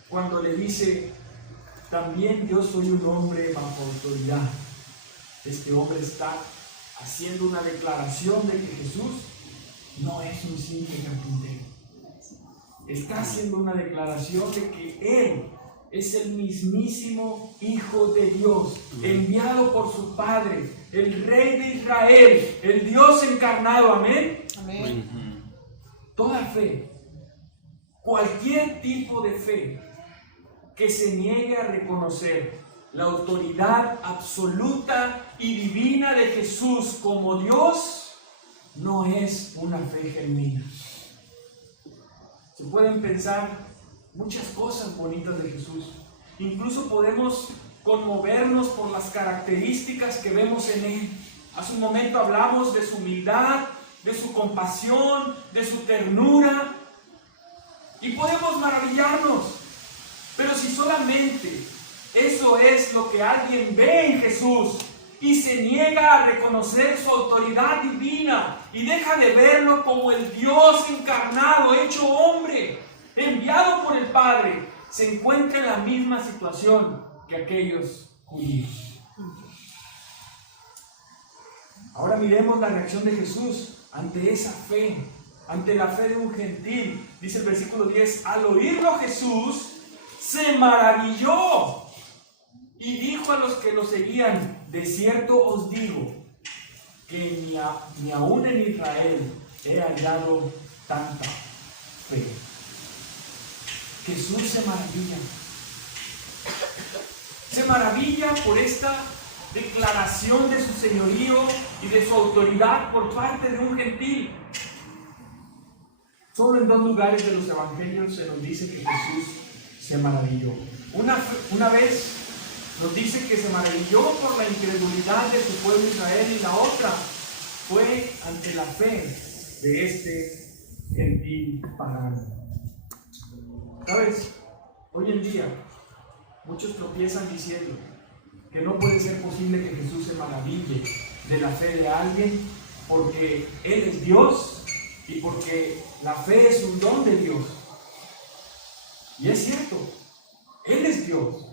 Cuando le dice, también yo soy un hombre bajo autoridad. Este hombre está haciendo una declaración de que Jesús no es un simple carpintero. Está haciendo una declaración de que Él es el mismísimo Hijo de Dios, enviado por su Padre, el Rey de Israel, el Dios encarnado. Amén. Amén. Toda fe, cualquier tipo de fe que se niegue a reconocer la autoridad absoluta y divina de Jesús como Dios, no es una fe genuina. Se pueden pensar muchas cosas bonitas de Jesús. Incluso podemos conmovernos por las características que vemos en Él. Hace un momento hablamos de su humildad, de su compasión, de su ternura, y podemos maravillarnos. Pero si solamente eso es lo que alguien ve en Jesús y se niega a reconocer su autoridad divina y deja de verlo como el Dios encarnado, hecho hombre, enviado por el Padre, se encuentra en la misma situación que aquellos judíos. Ahora miremos la reacción de Jesús ante esa fe, ante la fe de un gentil. Dice el versículo 10, al oírlo Jesús se maravilló y dijo a los que lo seguían, de cierto os digo que ni aún en Israel he hallado tanta fe. Jesús se maravilla. Se maravilla por esta declaración de su señorío y de su autoridad por parte de un gentil. Solo en 2 lugares de los evangelios se nos dice que Jesús se maravilló. Una vez nos dice que se maravilló por la incredulidad de su pueblo Israel, y la otra fue ante la fe de este gentil pagano. ¿Sabes? Hoy en día muchos tropiezan diciendo que no puede ser posible que Jesús se maraville de la fe de alguien porque Él es Dios y porque la fe es un don de Dios. Y es cierto, Él es Dios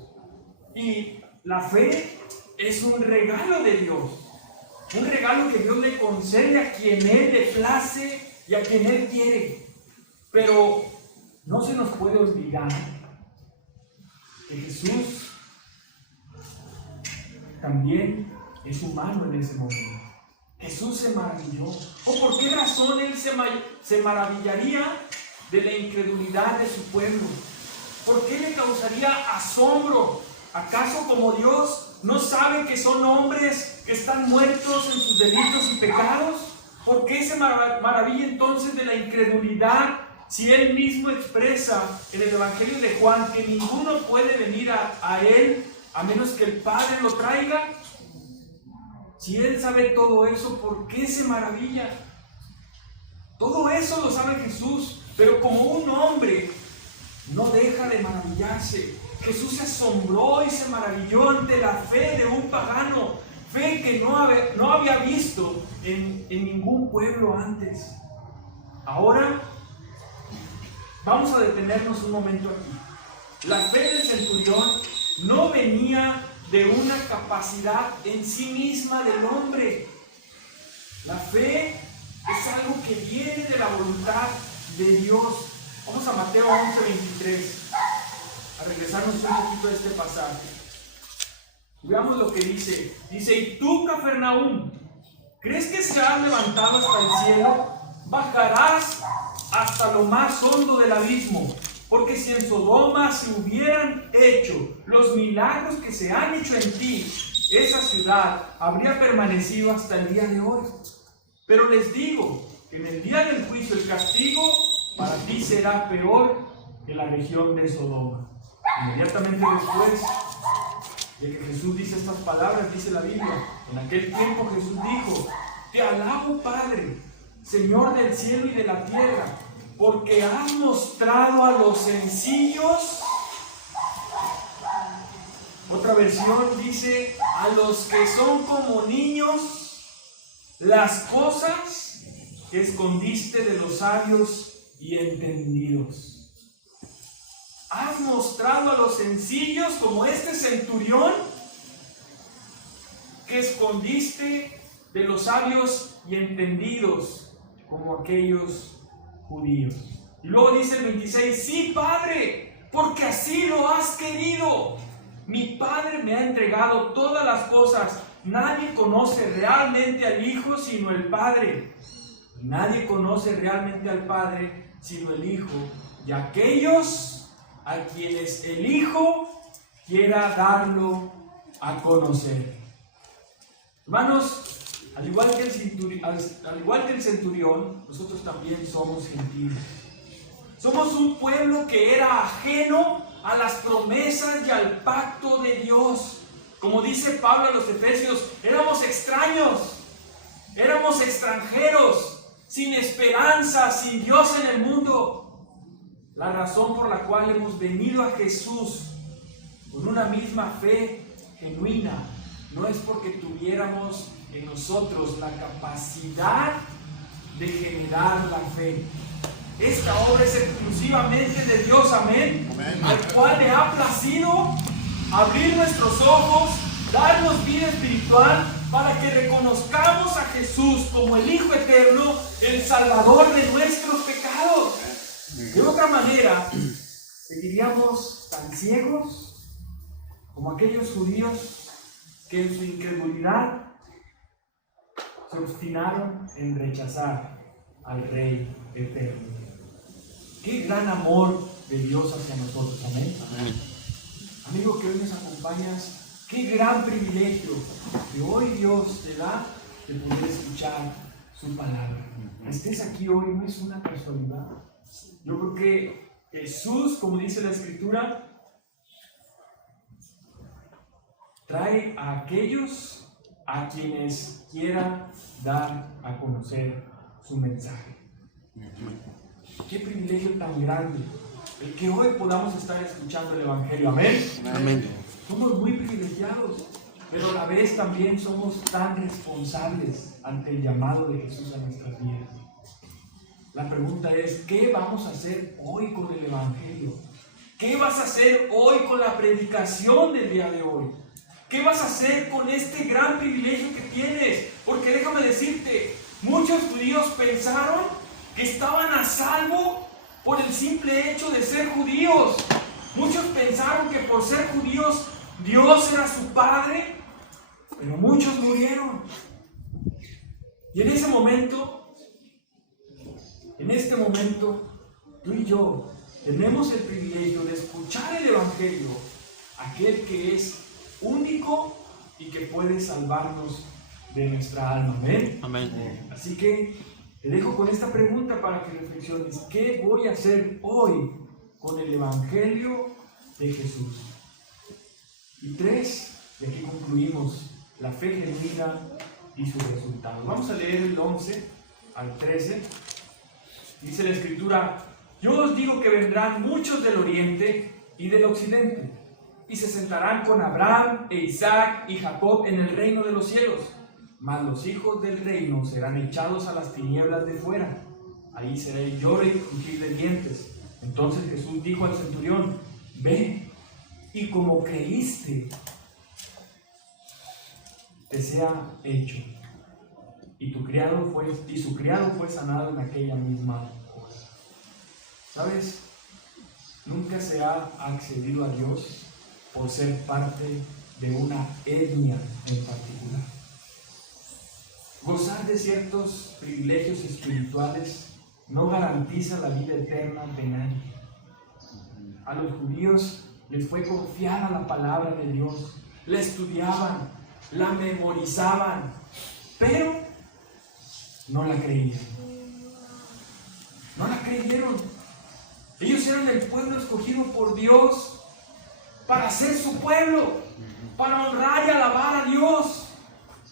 y la fe es un regalo de Dios, un regalo que Dios le concede a quien Él le place y a quien Él quiere. Pero no se nos puede olvidar que Jesús también es humano en ese momento. Jesús se maravilló. ¿O por qué razón Él se maravillaría de la incredulidad de su pueblo? ¿Por qué le causaría asombro? ¿Acaso como Dios no sabe que son hombres que están muertos en sus delitos y pecados? ¿Por qué se maravilla entonces de la incredulidad si Él mismo expresa en el Evangelio de Juan que ninguno puede venir a Él a menos que el Padre lo traiga? Si Él sabe todo eso, ¿por qué se maravilla? Todo eso lo sabe Jesús, pero como un hombre no deja de maravillarse. Jesús se asombró y se maravilló ante la fe de un pagano, fe que no había visto en ningún pueblo antes. Ahora vamos a detenernos un momento aquí. La fe del centurión no venía de una capacidad en sí misma del hombre. La fe es algo que viene de la voluntad de Dios. Vamos a Mateo 11:23, a regresarnos un poquito a este pasaje. Veamos lo que dice. Dice: y tú, Cafarnaúm, ¿crees que se has levantado hasta el cielo? Bajarás hasta lo más hondo del abismo. Porque si en Sodoma se hubieran hecho los milagros que se han hecho en ti, esa ciudad habría permanecido hasta el día de hoy. Pero les digo que en el día del juicio el castigo para ti será peor que la región de Sodoma. Inmediatamente después de que Jesús dice estas palabras, dice la Biblia: en aquel tiempo Jesús dijo: te alabo, Padre, Señor del cielo y de la tierra, porque has mostrado a los sencillos. Otra versión dice: a los que son como niños, las cosas que escondiste de los sabios y entendidos. Has mostrado a los sencillos, como este centurión, que escondiste de los sabios y entendidos, como aquellos judíos. Y luego dice el 26: sí, Padre, porque así lo has querido. Mi Padre me ha entregado todas las cosas. Nadie conoce realmente al Hijo sino el Padre. Y nadie conoce realmente al Padre sino el Hijo, y aquellos a quienes el Hijo quiera darlo a conocer. Hermanos, al igual que el centurión, nosotros también somos gentiles. Somos un pueblo que era ajeno a las promesas y al pacto de Dios. Como dice Pablo a los Efesios, éramos extraños, éramos extranjeros, sin esperanza, sin Dios en el mundo. La razón por la cual hemos venido a Jesús con una misma fe genuina no es porque tuviéramos en nosotros la capacidad de generar la fe. Esta obra es exclusivamente de Dios, amén, amén, al cual le ha placido abrir nuestros ojos, darnos vida espiritual para que reconozcamos a Jesús como el Hijo eterno, el Salvador de nuestros pecados. De otra manera, seguiríamos tan ciegos como aquellos judíos que en su incredulidad se obstinaron en rechazar al Rey eterno. Qué gran amor de Dios hacia nosotros, amén. amén. Amigo que hoy nos acompañas, qué gran privilegio que hoy Dios te da de poder escuchar su palabra. Estés aquí hoy no es una casualidad. Yo creo que Jesús, como dice la Escritura, trae a aquellos a quienes quiera dar a conocer su mensaje. Qué privilegio tan grande el que hoy podamos estar escuchando el Evangelio. Amén. Amén. Somos muy privilegiados, pero a la vez también somos tan responsables ante el llamado de Jesús a nuestras vidas. La pregunta es: ¿qué vamos a hacer hoy con el Evangelio? ¿Qué vas a hacer hoy con la predicación del día de hoy? ¿Qué vas a hacer con este gran privilegio que tienes? Porque déjame decirte, muchos judíos pensaron que estaban a salvo por el simple hecho de ser judíos. Muchos pensaron que por ser judíos Dios era su padre, pero muchos murieron. Y en este momento, tú y yo tenemos el privilegio de escuchar el Evangelio, aquel que es único y que puede salvarnos de nuestra alma. Amén. Amén. Así que te dejo con esta pregunta para que reflexiones: ¿qué voy a hacer hoy con el Evangelio de Jesús? Y 3, y aquí concluimos, la fe genuina y sus resultados. Vamos a leer el 11 al 13. Dice la Escritura: yo os digo que vendrán muchos del oriente y del occidente, y se sentarán con Abraham e Isaac y Jacob en el reino de los cielos. Mas los hijos del reino serán echados a las tinieblas de fuera. Ahí será el lloro y crujir de dientes. Entonces Jesús dijo al centurión: ve, y como creíste, te sea hecho. Y su criado fue sanado en aquella misma hora. ¿Sabes? Nunca se ha accedido a Dios por ser parte de una etnia en particular. Gozar de ciertos privilegios espirituales no garantiza la vida eterna de nadie. A los judíos les fue confiada la palabra de Dios, la estudiaban, la memorizaban, pero no la creyeron. No la creyeron. Ellos eran el pueblo escogido por Dios para ser su pueblo, para honrar y alabar a Dios.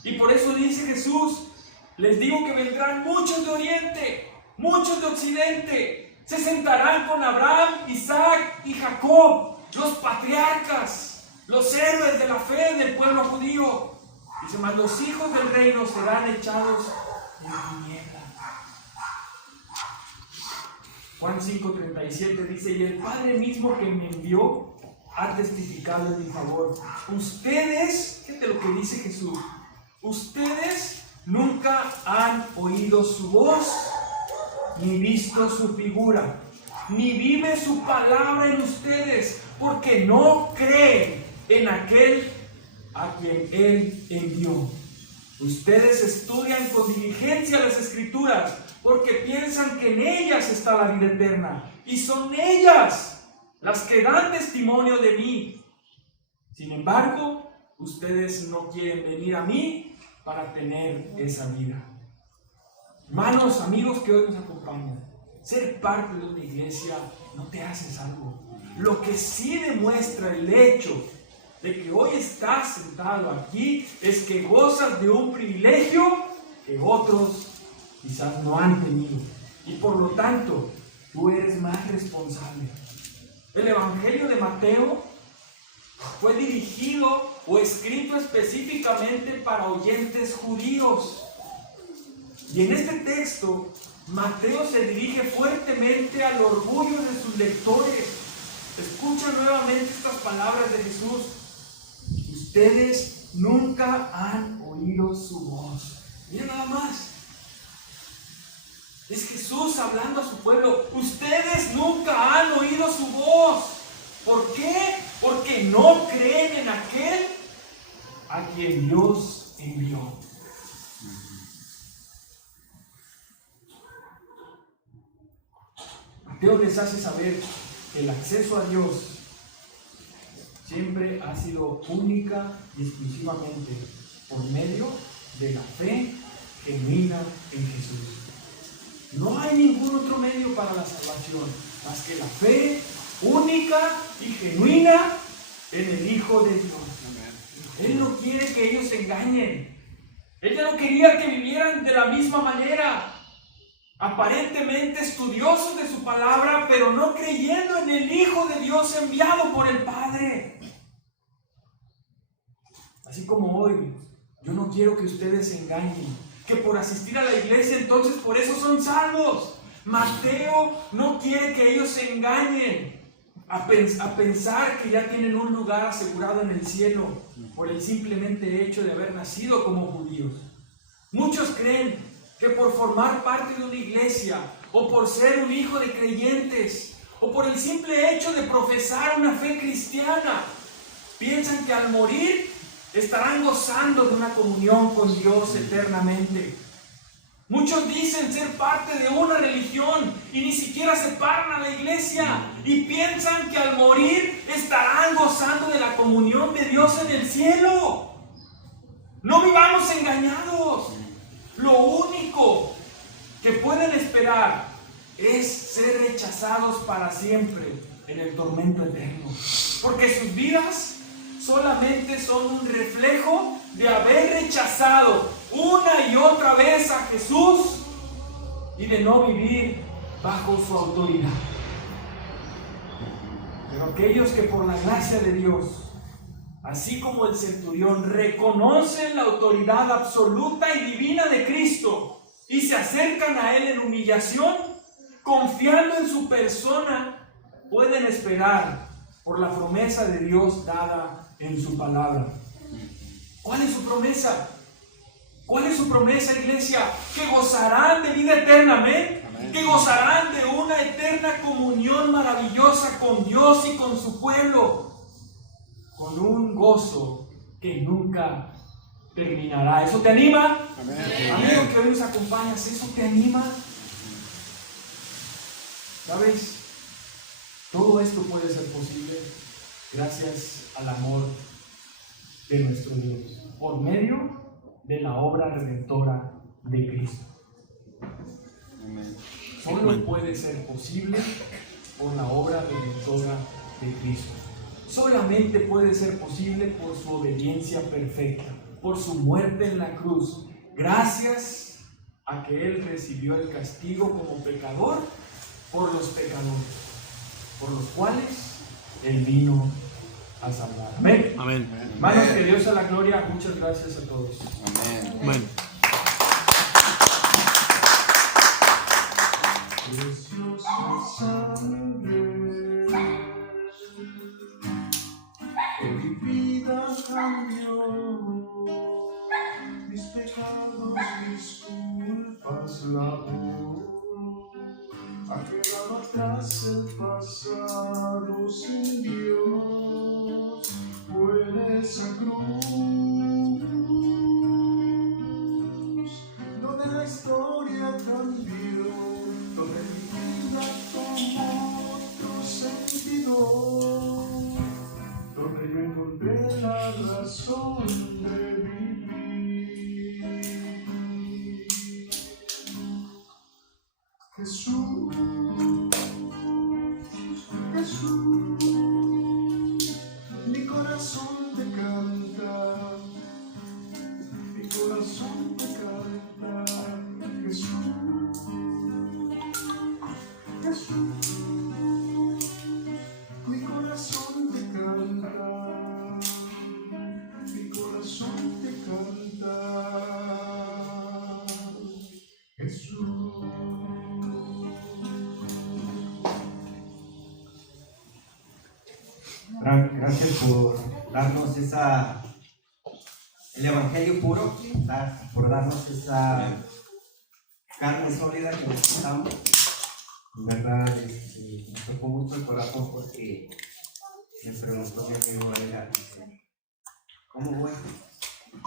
Y por eso dice Jesús, les digo que vendrán muchos de oriente, muchos de occidente, se sentarán con Abraham, Isaac y Jacob, los patriarcas, los héroes de la fe del pueblo judío. Dice, mas los hijos del reino serán echados en tinieblas. Juan 5:37 dice, y el Padre mismo que me envió ha testificado en mi favor. Ustedes, fíjate lo que dice Jesús, ustedes nunca han oído su voz, ni visto su figura, ni vive su palabra en ustedes, porque no creen en aquel a quien Él envió. Ustedes estudian con diligencia las Escrituras, porque piensan que en ellas está la vida eterna, y son ellas las que dan testimonio de mí. Sin embargo, ustedes no quieren venir a mí para tener esa vida. Hermanos, amigos que hoy nos acompañan, ser parte de una iglesia no te hace salvo. Lo que sí demuestra el hecho de que hoy estás sentado aquí es que gozas de un privilegio que otros quizás no han tenido, y por lo tanto tú eres más responsable. El Evangelio de Mateo fue dirigido o escrito específicamente para oyentes judíos, y en este texto Mateo se dirige fuertemente al orgullo de sus lectores. Escucha nuevamente estas palabras de Jesús: ustedes nunca han oído su voz. Mira nada más. Es Jesús hablando a su pueblo. Ustedes nunca han oído su voz. ¿Por qué? Porque no creen en aquel a quien Dios envió. Mateo les hace saber que el acceso a Dios siempre ha sido única y exclusivamente por medio de la fe genuina en Jesús. No hay ningún otro medio para la salvación más que la fe única y genuina en el Hijo de Dios. Él no quiere que ellos se engañen. Él no quería que vivieran de la misma manera, aparentemente estudiosos de su palabra, pero no creyendo en el Hijo de Dios enviado por el Padre. Así como hoy, yo no quiero que ustedes se engañen, que por asistir a la iglesia entonces por eso son salvos. Mateo no quiere que ellos se engañen a pensar que ya tienen un lugar asegurado en el cielo por el simplemente hecho de haber nacido como judíos. Muchos creen que por formar parte de una iglesia, o por ser un hijo de creyentes, o por el simple hecho de profesar una fe cristiana, piensan que al morir estarán gozando de una comunión con Dios eternamente. Muchos dicen ser parte de una religión y ni siquiera se paran a la iglesia, y piensan que al morir estarán gozando de la comunión de Dios en el cielo. No vivamos engañados. Lo único que pueden esperar es ser rechazados para siempre en el tormento eterno, porque sus vidas solamente son un reflejo de haber rechazado una y otra vez a Jesús y de no vivir bajo su autoridad. Pero aquellos que por la gracia de Dios, así como el centurión, reconocen la autoridad absoluta y divina de Cristo y se acercan a Él en humillación, confiando en su persona, pueden esperar por la promesa de Dios dada en su palabra. ¿Cuál es su promesa? ¿Cuál es su promesa, iglesia? Que gozarán de vida eterna, amén. Que gozarán de una eterna comunión maravillosa con Dios y con su pueblo, con un gozo que nunca terminará. ¿Eso te anima? Amén. Amigo que hoy nos acompañas, ¿eso te anima? ¿Sabes? Todo esto puede ser posible gracias al amor de nuestro Dios, por medio de la obra redentora de Cristo. Solo puede ser posible por la obra redentora de Cristo. Solamente puede ser posible por su obediencia perfecta, por su muerte en la cruz, gracias a que Él recibió el castigo como pecador por los pecadores, por los cuales Él vino a salvar. Amén. Amén. Hermanos, que Dios sea la gloria. Muchas gracias a todos. Amén. Preciosa sangre, que mi vida cambió, mis pecados, mis culpas, labor, ha quedado atrás el pasado sin Dios, fue en esa cruz, donde la historia cambió, donde mi vida tomó otro sentido, donde yo encontré la razón de vivir. Jesús, Jesús, mi corazón te canta, mi corazón te canta, Jesús, Jesús, mi corazón te canta, mi corazón te canta, Jesús. Gracias por darnos el evangelio puro, por darnos esa carne sólida que necesitamos. En verdad, me tocó mucho el corazón porque me preguntó mi amigo Aida, ¿cómo voy?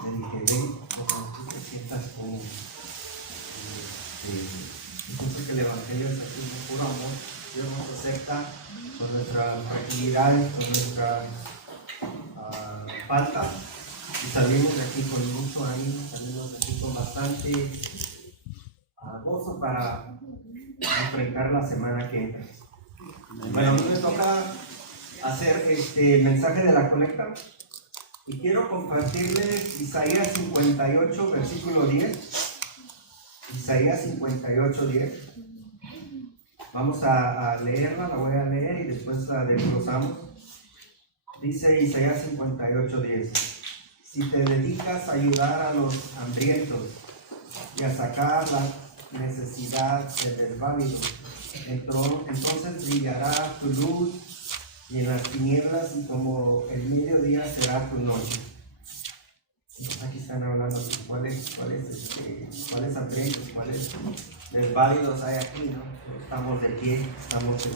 Le dije, ven, como tú te sientas como. Entonces que el evangelio es así, de puro amor. Dios nos acepta con nuestras fragilidades, con nuestra falta, y salimos de aquí con mucho ánimo, salimos de aquí con bastante gozo para enfrentar la semana que entra. Bueno, a mí me toca hacer el mensaje de la colecta y quiero compartirles Isaías 58, versículo 10. Isaías 58, 10. Vamos a leerla, la voy a leer y después la desglosamos. Dice Isaías 58, 10. Si te dedicas a ayudar a los hambrientos y a sacar la necesidad del desválido, entonces brillará tu luz y en las tinieblas, y como el mediodía será tu noche. Entonces aquí están hablando de cuáles hambrientos, cuáles desválidos hay aquí, ¿no? Estamos de pie, estamos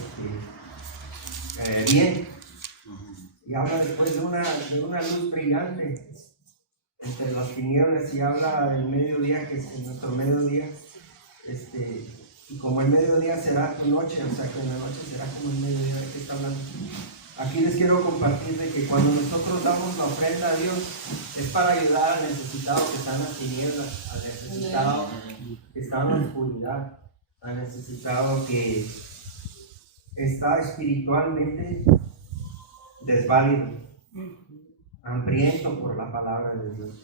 bien. Y habla después de una luz brillante entre las tinieblas, y habla del mediodía, que es nuestro mediodía, y como el mediodía será tu noche, o sea que en la noche será como el mediodía. ¿De qué está hablando? Aquí les quiero compartir de que cuando nosotros damos la ofrenda a Dios es para ayudar al necesitado que está en las tinieblas, al necesitado que está en la oscuridad, al necesitado que está espiritualmente desválido, hambriento por la palabra de Dios.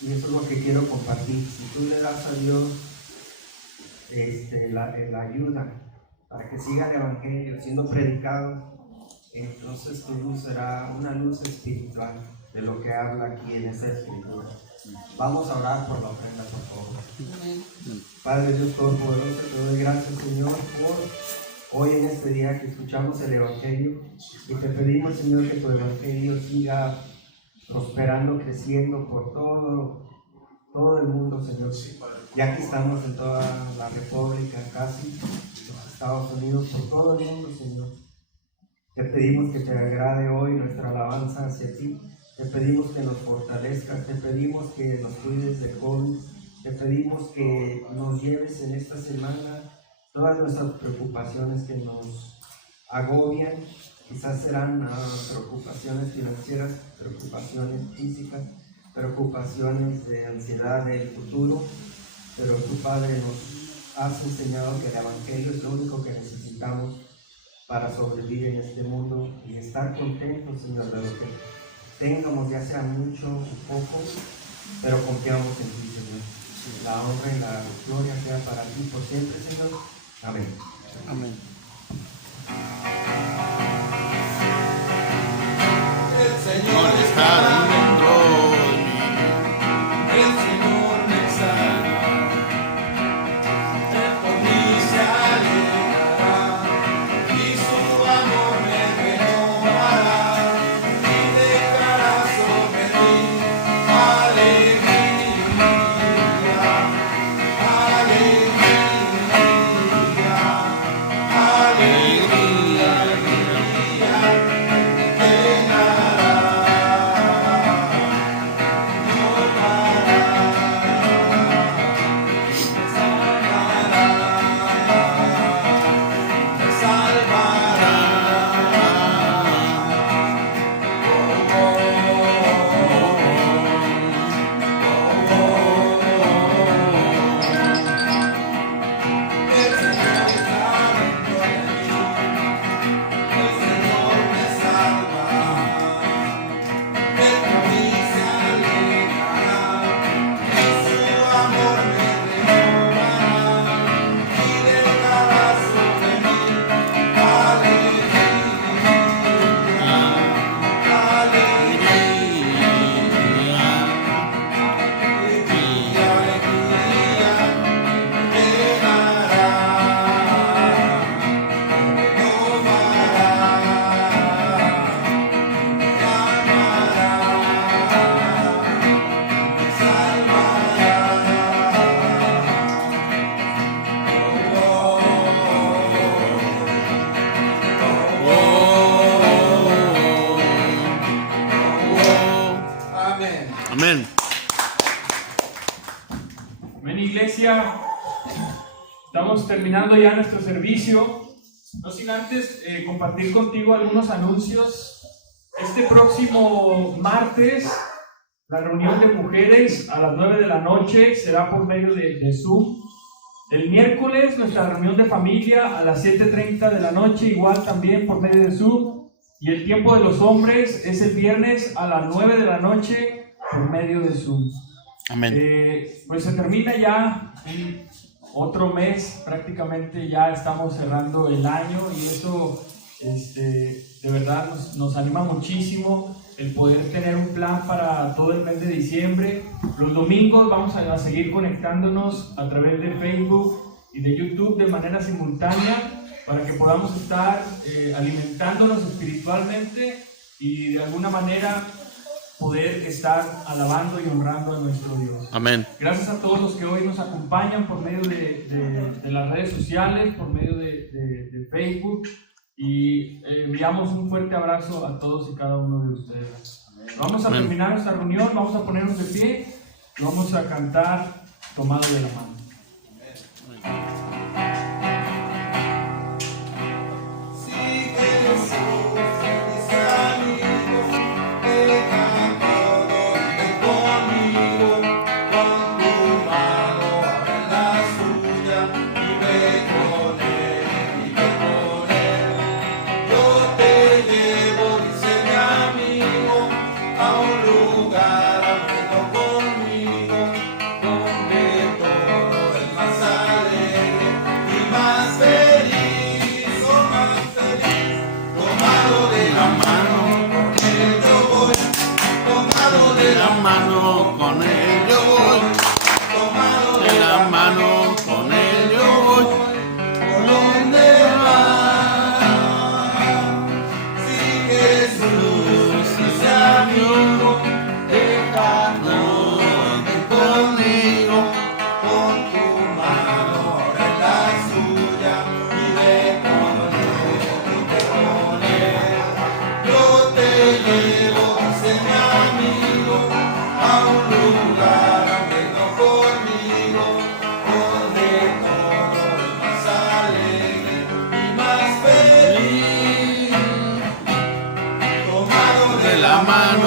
Y eso es lo que quiero compartir. Si tú le das a Dios la ayuda para que siga el evangelio siendo predicado, entonces tu luz será una luz espiritual de lo que habla aquí en esa escritura. Vamos a orar por la ofrenda, por favor. Padre Dios Todopoderoso, te doy gracias, Señor, por hoy en este día que escuchamos el evangelio, y te pedimos, Señor, que tu evangelio siga prosperando, creciendo por todo el mundo, Señor. Y aquí estamos en toda la República, casi, los Estados Unidos, por todo el mundo, Señor. Te pedimos que te agrade hoy nuestra alabanza hacia ti. Te pedimos que nos fortalezcas, te pedimos que nos cuides de COVID, te pedimos que nos lleves en esta semana todas nuestras preocupaciones que nos agobian. Quizás serán preocupaciones financieras, preocupaciones físicas, preocupaciones de ansiedad del futuro, pero tu Padre nos has enseñado que el Evangelio es lo único que necesitamos para sobrevivir en este mundo y estar contentos, Señor, de lo que tengamos, ya sea mucho o poco, pero confiamos en ti, Señor. La honra y la gloria sea para ti por siempre, Señor. Amén. Amén. El Señor No está dentro de mí. el Señor me salva, Él por mí se alegrará, y su amor me renovará, y dejará sobre mí alegría, alegría, alegría, alegría, llenará. Amén. Amén, iglesia. Estamos terminando ya nuestro servicio. No sin antes compartir contigo algunos anuncios. Este próximo martes, la reunión de mujeres a las 9 de la noche será por medio de Zoom. El miércoles, nuestra reunión de familia a las 7:30 de la noche, igual también por medio de Zoom. Y el tiempo de los hombres es el viernes a las 9 de la noche por medio de Zoom. Amén. Pues se termina ya otro mes, prácticamente ya estamos cerrando el año y eso de verdad nos anima muchísimo el poder tener un plan para todo el mes de diciembre. Los domingos vamos a seguir conectándonos a través de Facebook y de YouTube de manera simultánea para que podamos estar alimentándonos espiritualmente y de alguna manera poder estar alabando y honrando a nuestro Dios. Amén. Gracias a todos los que hoy nos acompañan por medio de las redes sociales, por medio de Facebook, y enviamos un fuerte abrazo a todos y cada uno de ustedes. Vamos a terminar nuestra reunión, vamos a ponernos de pie y vamos a cantar Tomado de la Mano. Mano con él yo voy, de la mano con él yo voy, ¿Por dónde va? Si Jesús es amigo. mano